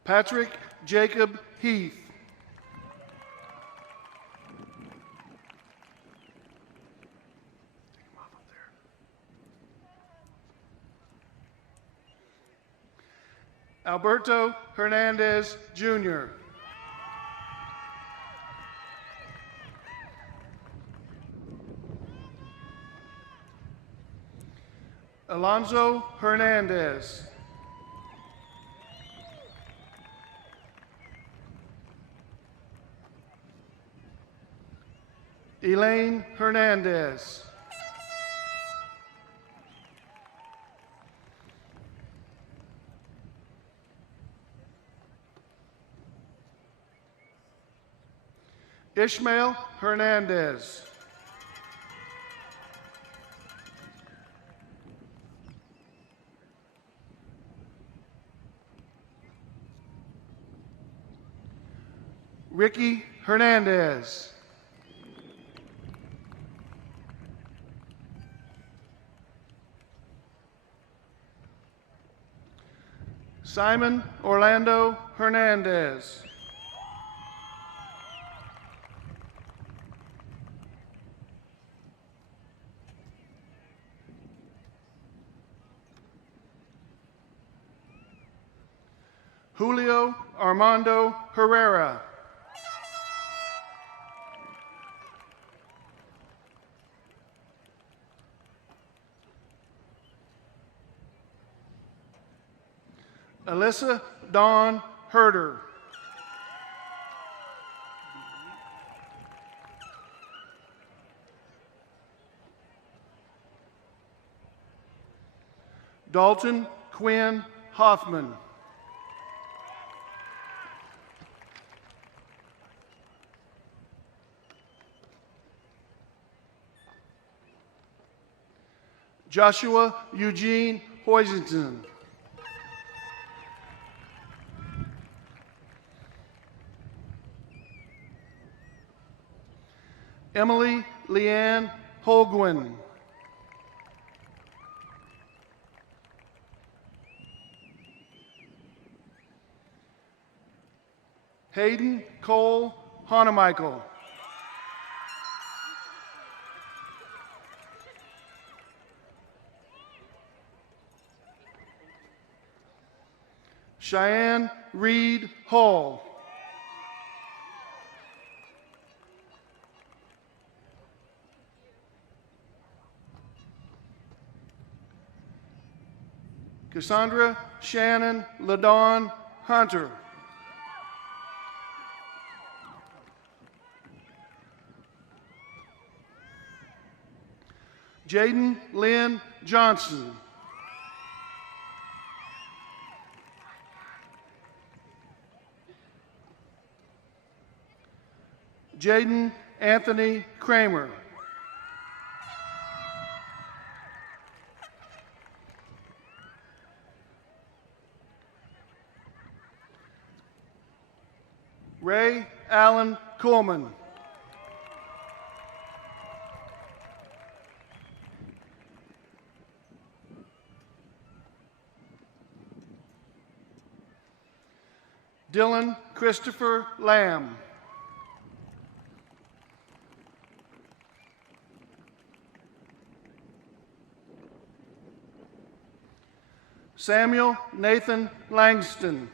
Patrick Jacob Heath. Alberto Hernandez, Jr. Alonzo Hernandez. Elaine Hernandez. Ishmael Hernandez. Ricky Hernandez. Simon Orlando Hernandez. Julio Armando Herrera. Alyssa Dawn Herder. Dalton Quinn Hoffman. Joshua Eugene Hoisington. Emily Leanne Holguin. Hayden Cole Hanemichael. Cheyenne Reed Hall. Cassandra Shannon LaDawn Hunter. Jaden Lynn Johnson. Jaden Anthony Kramer. Ray Allen Coleman. Dylan Christopher Lamb. Samuel Nathan Langston.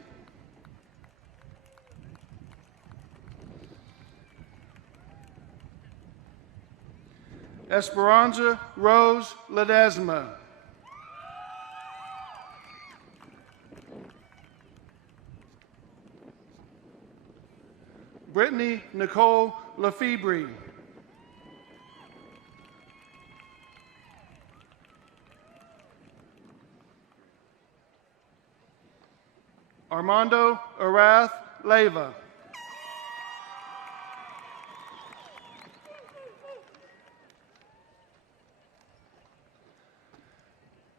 Esperanza Rose Ledesma. Brittany Nicole Lefebvre. Armando Arath Leyva.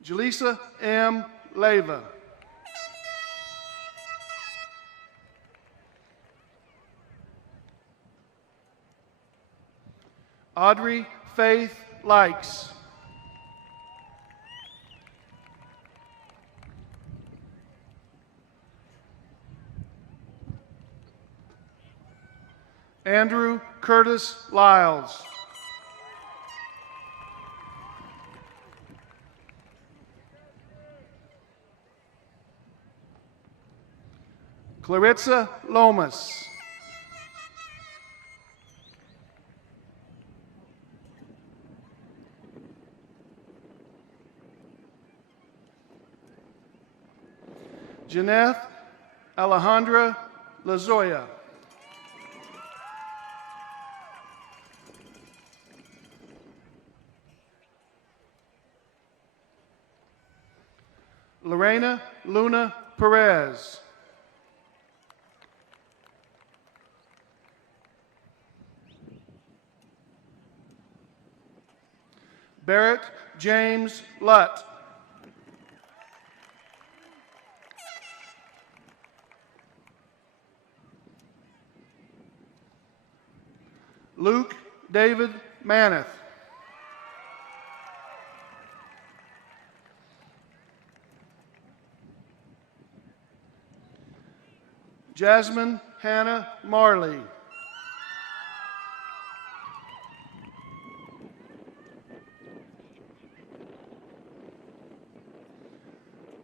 Jaleesa M. Leyva. Audrey Faith Likes. Andrew Curtis Lyles. Claritza Lomas. Janeth Alejandra Lazoya. Lorena Luna Perez. Barrett James Lutt. Luke David Maneth. Jasmine Hannah Marley.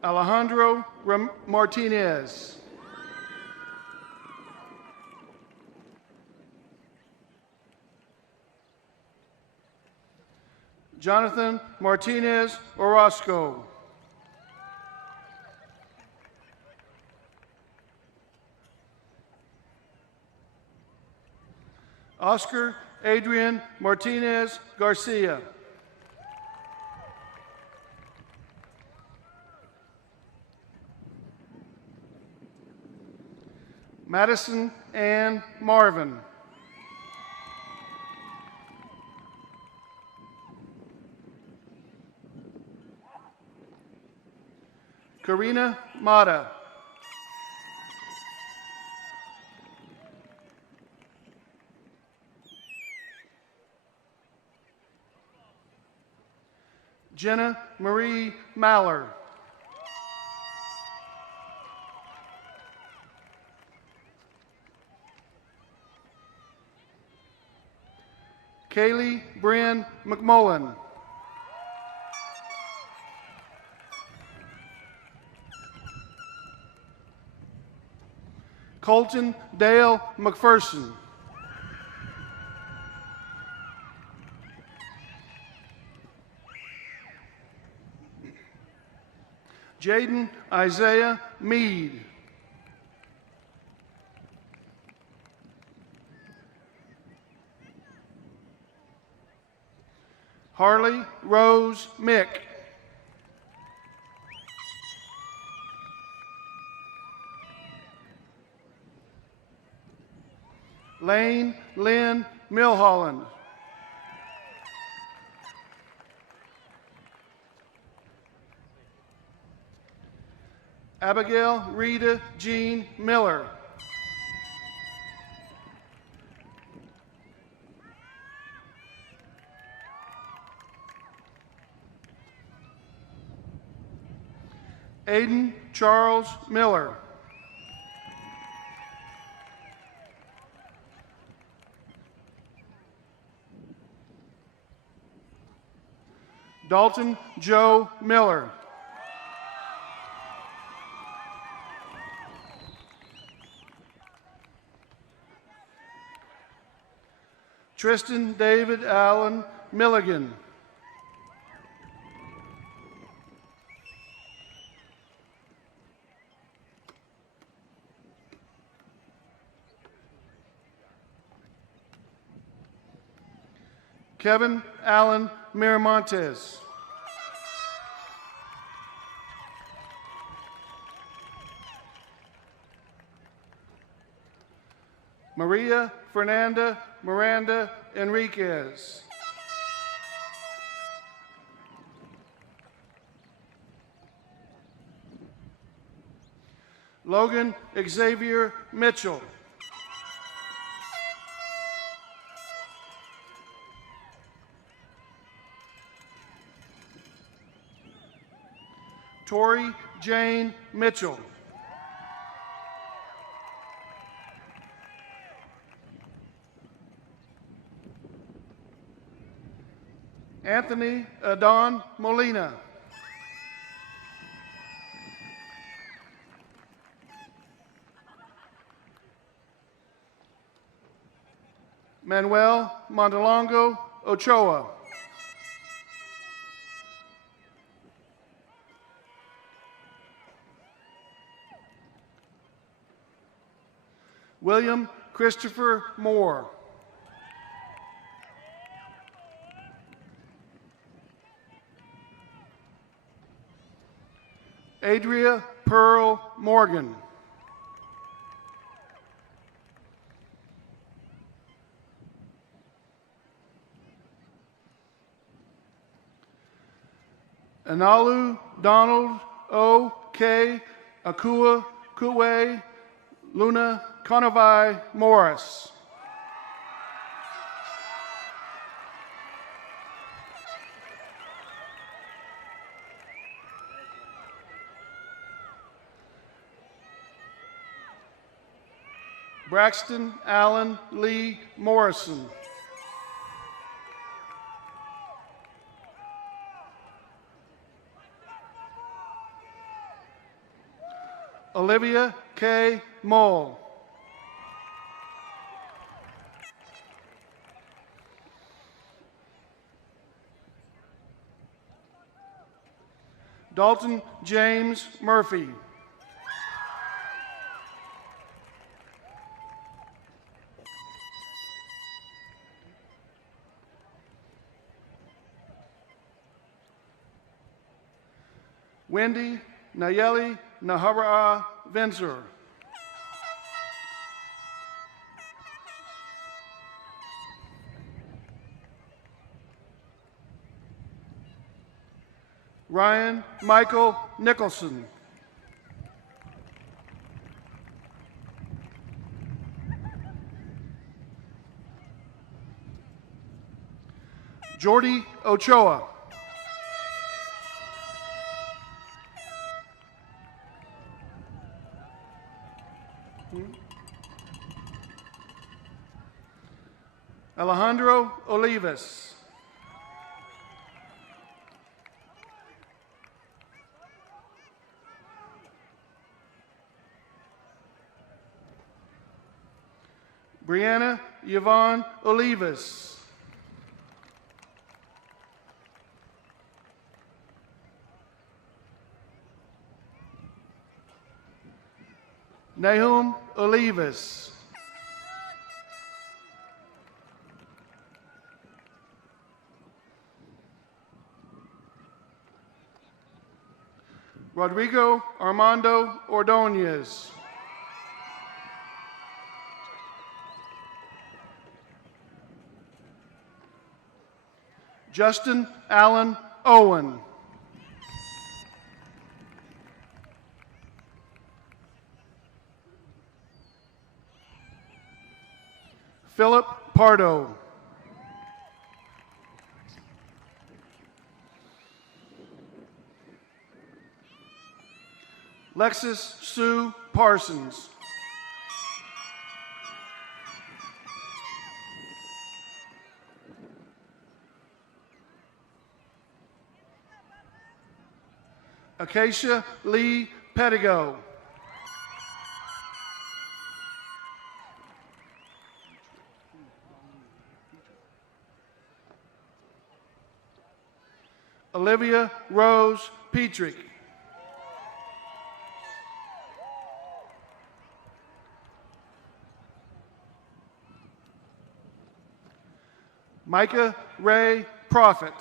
Alejandro Martinez. Jonathan Martinez Orozco. Oscar Adrian Martinez Garcia. Madison Ann Marvin. Karina Mata. Jenna Marie Maller. Kaylee Bryn McMullen. Colton Dale McPherson. Jaden Isaiah Mead. Harley Rose Mick. Lane Lynn Milholland. Abigail Rita Jean Miller. Aiden Charles Miller. Dalton Joe Miller. Tristan David Allen Milligan. Kevin Allen Miramontes. Maria Fernanda Miranda Enriquez. Logan Xavier Mitchell. Tori Jane Mitchell. Anthony Adon Molina. Manuel Montalongo Ochoa. William Christopher Moore. Adria Pearl Morgan. Analu Donald O. K. Akua Kuwe Luna Conavai Morris. Braxton Allen Lee Morrison. Olivia K. Mull. Dalton James Murphy. Wendy Nayeli Nahara Venzer. Ryan Michael Nicholson. Jordy Ochoa. Alejandro Olivas. Brianna Yvonne Olivas. Nahum Olivas. Rodrigo Armando Ordonez. Justin Allen Owen. Philip Pardo. Lexus Sue Parsons. Acacia Lee Pedigo. Olivia Rose Petrick. Micah Ray Prophet.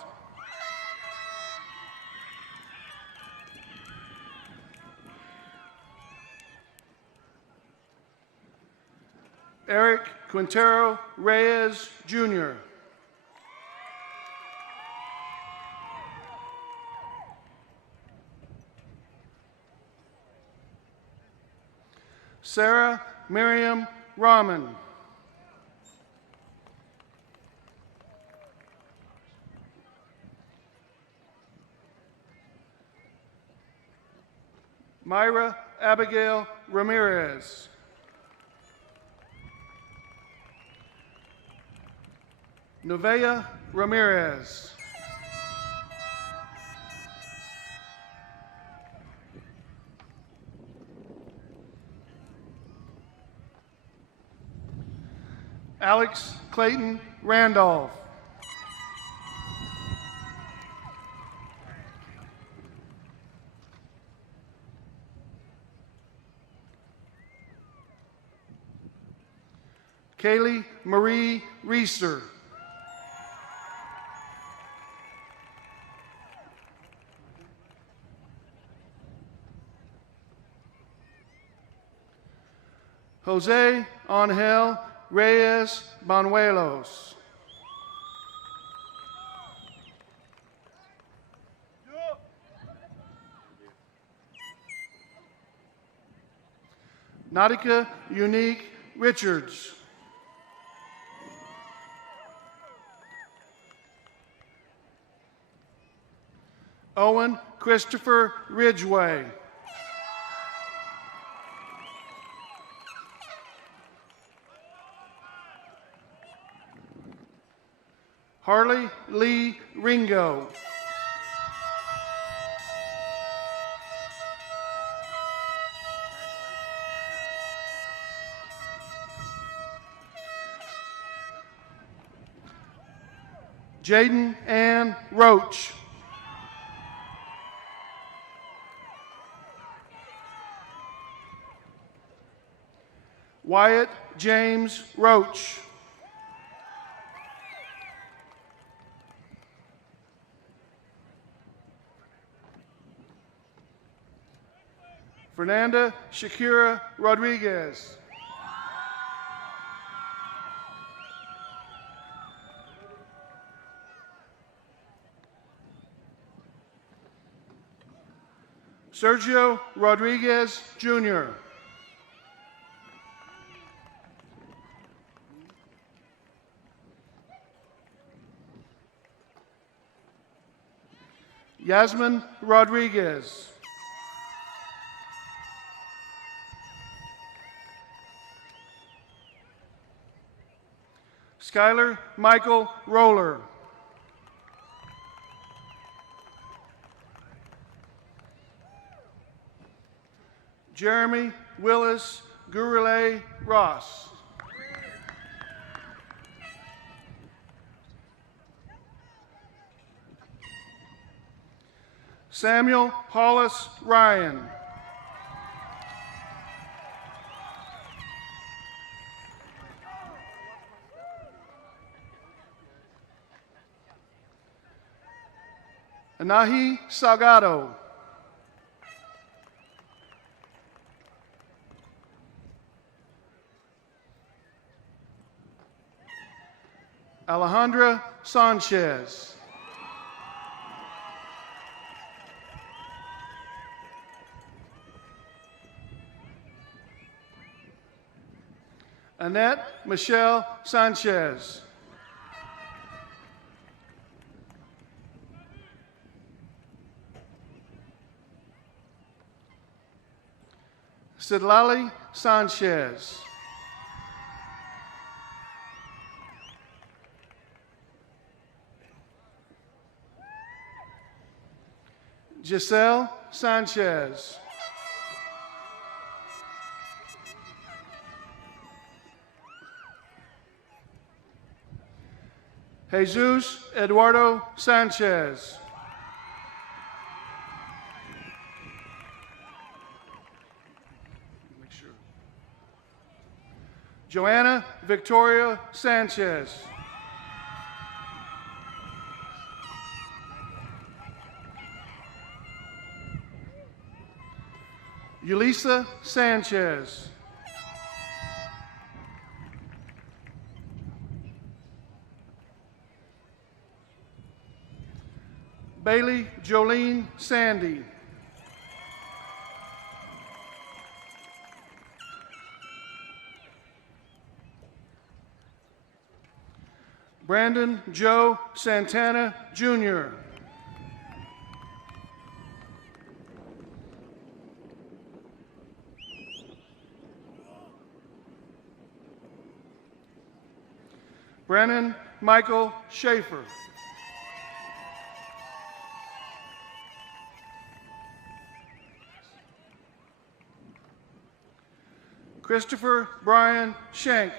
Eric Quintero Reyes, Jr. Sarah Miriam Rahman. Myra Abigail Ramirez. Novea Ramirez. Alex Clayton Randolph. Kaylee Marie Reeser. Jose Angel Reyes Banuelos. Nautica Unique Richards. Owen Christopher Ridgway. Harley Lee Ringo. Jaden Ann Roach. Wyatt James Roach. Fernanda Shakira Rodriguez. Sergio Rodriguez, Jr. Yasmin Rodriguez. Skylar Michael Roller. Jeremy Willis Gurule Ross. Samuel Hollis Ryan. Anahi Salgado. Alejandra Sanchez. Annette Michelle Sanchez. Sidlali Sanchez. Giselle Sanchez. Jesus Eduardo Sanchez. Make sure. Joanna Victoria Sanchez. Yulisa Sanchez. Bailey Jolene Sandy. Brandon Joe Santana, Jr. Brennan Michael Schaefer. Christopher Brian Shank.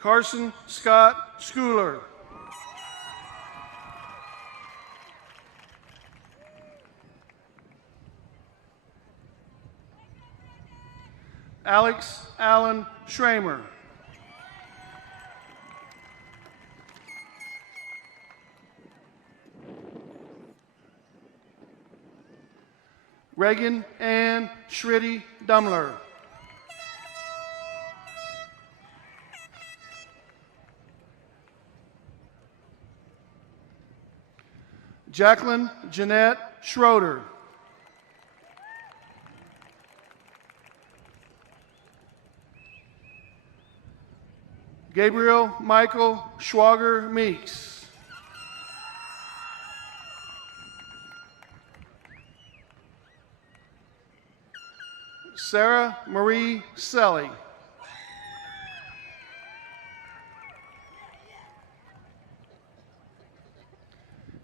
Carson Scott Schooler. Alex Allen Schramer. Reagan Ann Shriddy Dumler. Jacqueline Jeanette Schroeder. Gabriel Michael Schwager Meeks. Sarah Marie Selly.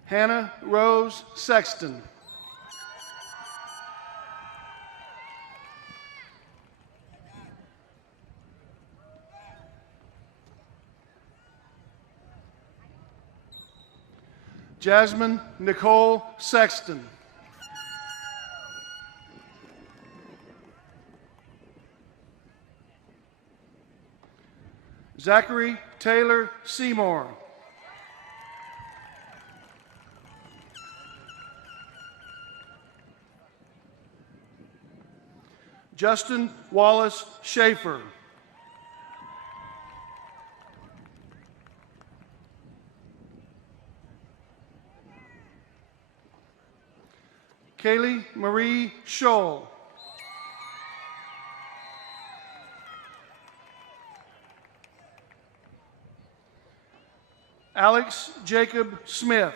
Hannah Rose Sexton. Jasmine Nicole Sexton. Zachary Taylor Seymour. Justin Wallace Schaefer. Kaylee Marie Scholl. Alex Jacob Smith.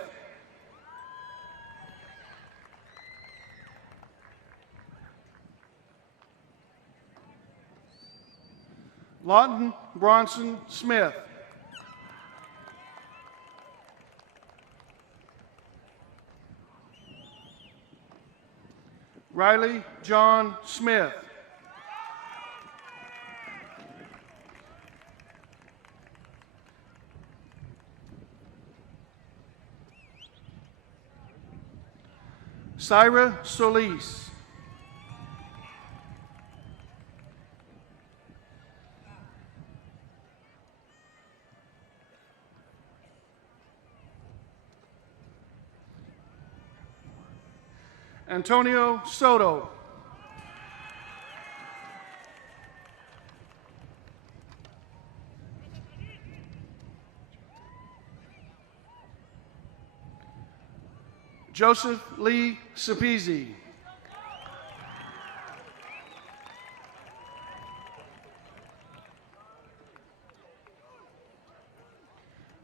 Lawton Bronson Smith. Riley John Smith. Syra Solis. Antonio Soto. Joseph Lee Sapezi.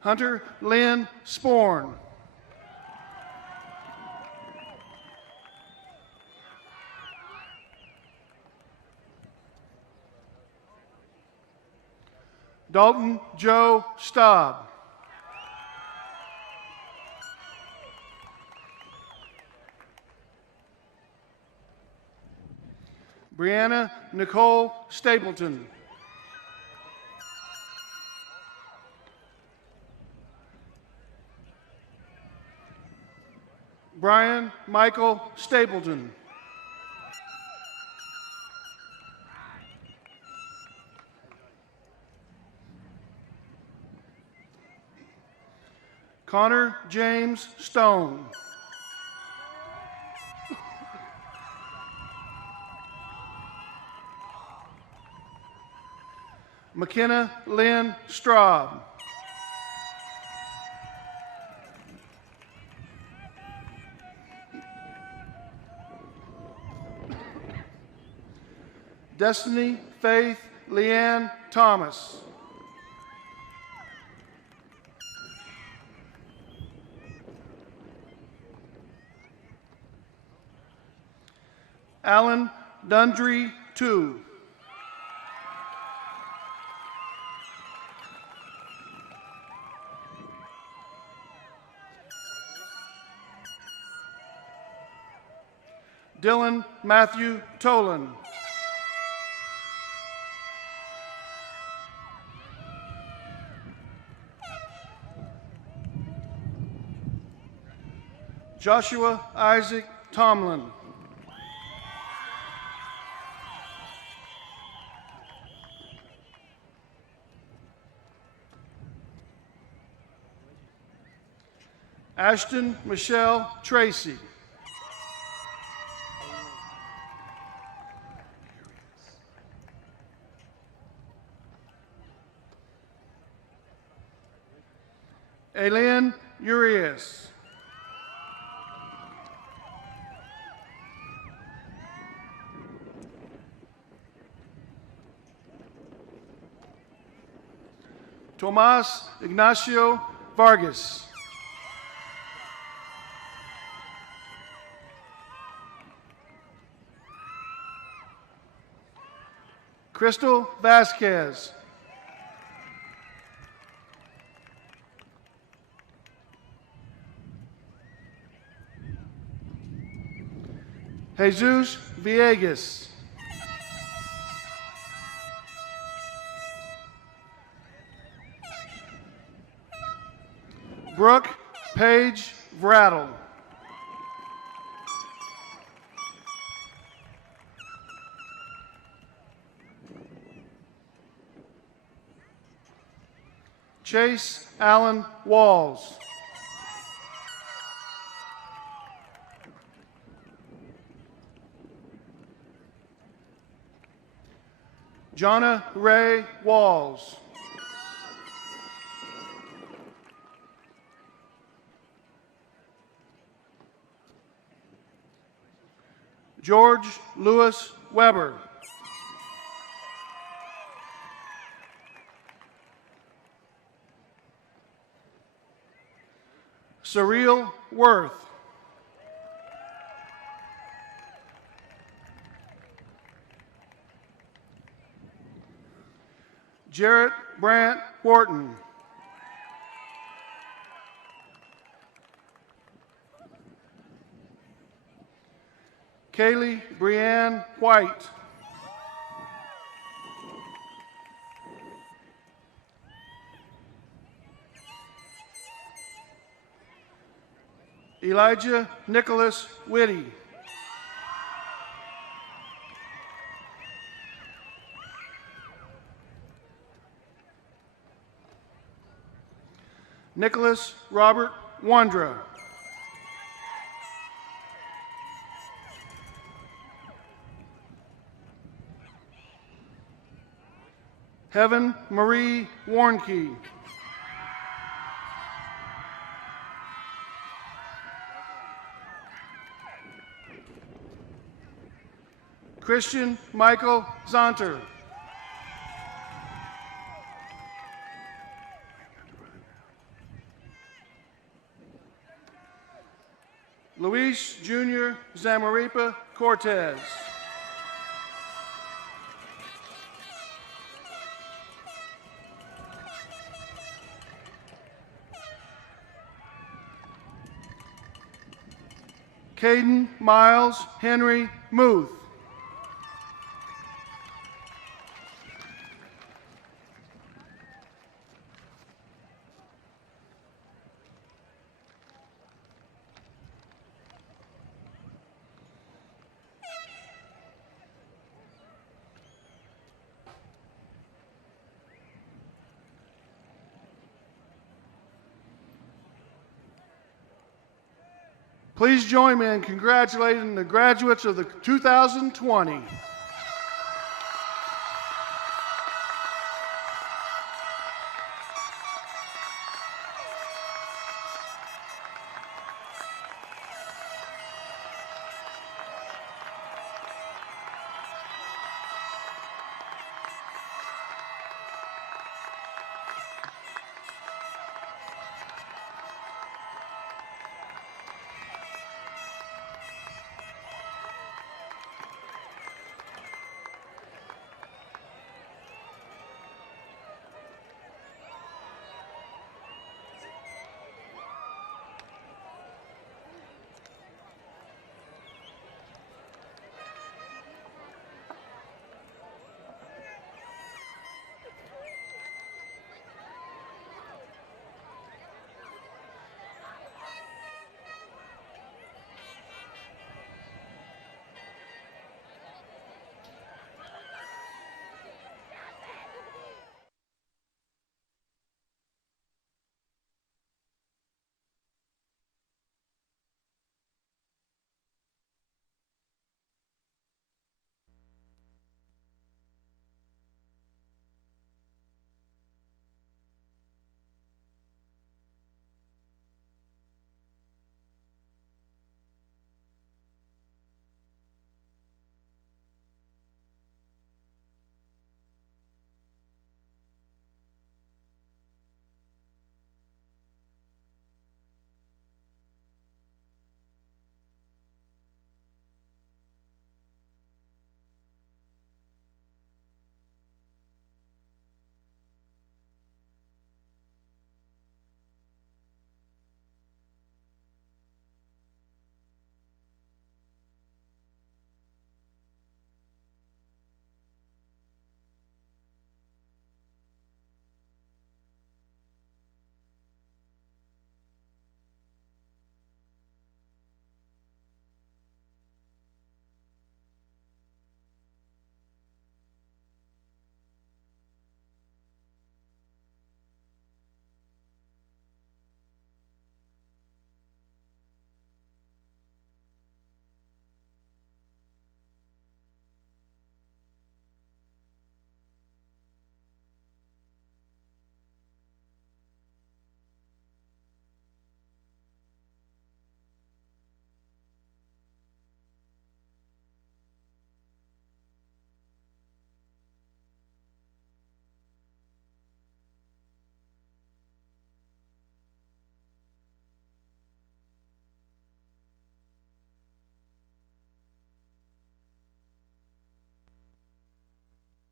Hunter Lynn Sporn. Dalton Joe Staub. Brianna Nicole Stapleton. Brian Michael Stapleton. Connor James Stone. McKenna Lynn Straub. Destiny Faith Leanne Thomas. Alan Dundry II. Dylan Matthew Tolan. Joshua Isaac Tomlin. Ashton Michelle Tracy. Aileen Urias. Tomas Ignacio Vargas. Crystal Vasquez. Jesus Villegas. Brooke Paige Vrattle. Chase Allen Walls. Jonna Ray Walls. George Lewis Weber. Surreal Worth. Jarrett Brandt Wharton. Kaylee Brianne White. Elijah Nicholas Whitty. Nicholas Robert Wandra. Heaven Marie Warnke. Christian Michael Zonter. Luis Jr. Zamaripa Cortez. Caden Miles Henry Muth. Please join me in congratulating the graduates of the 2020.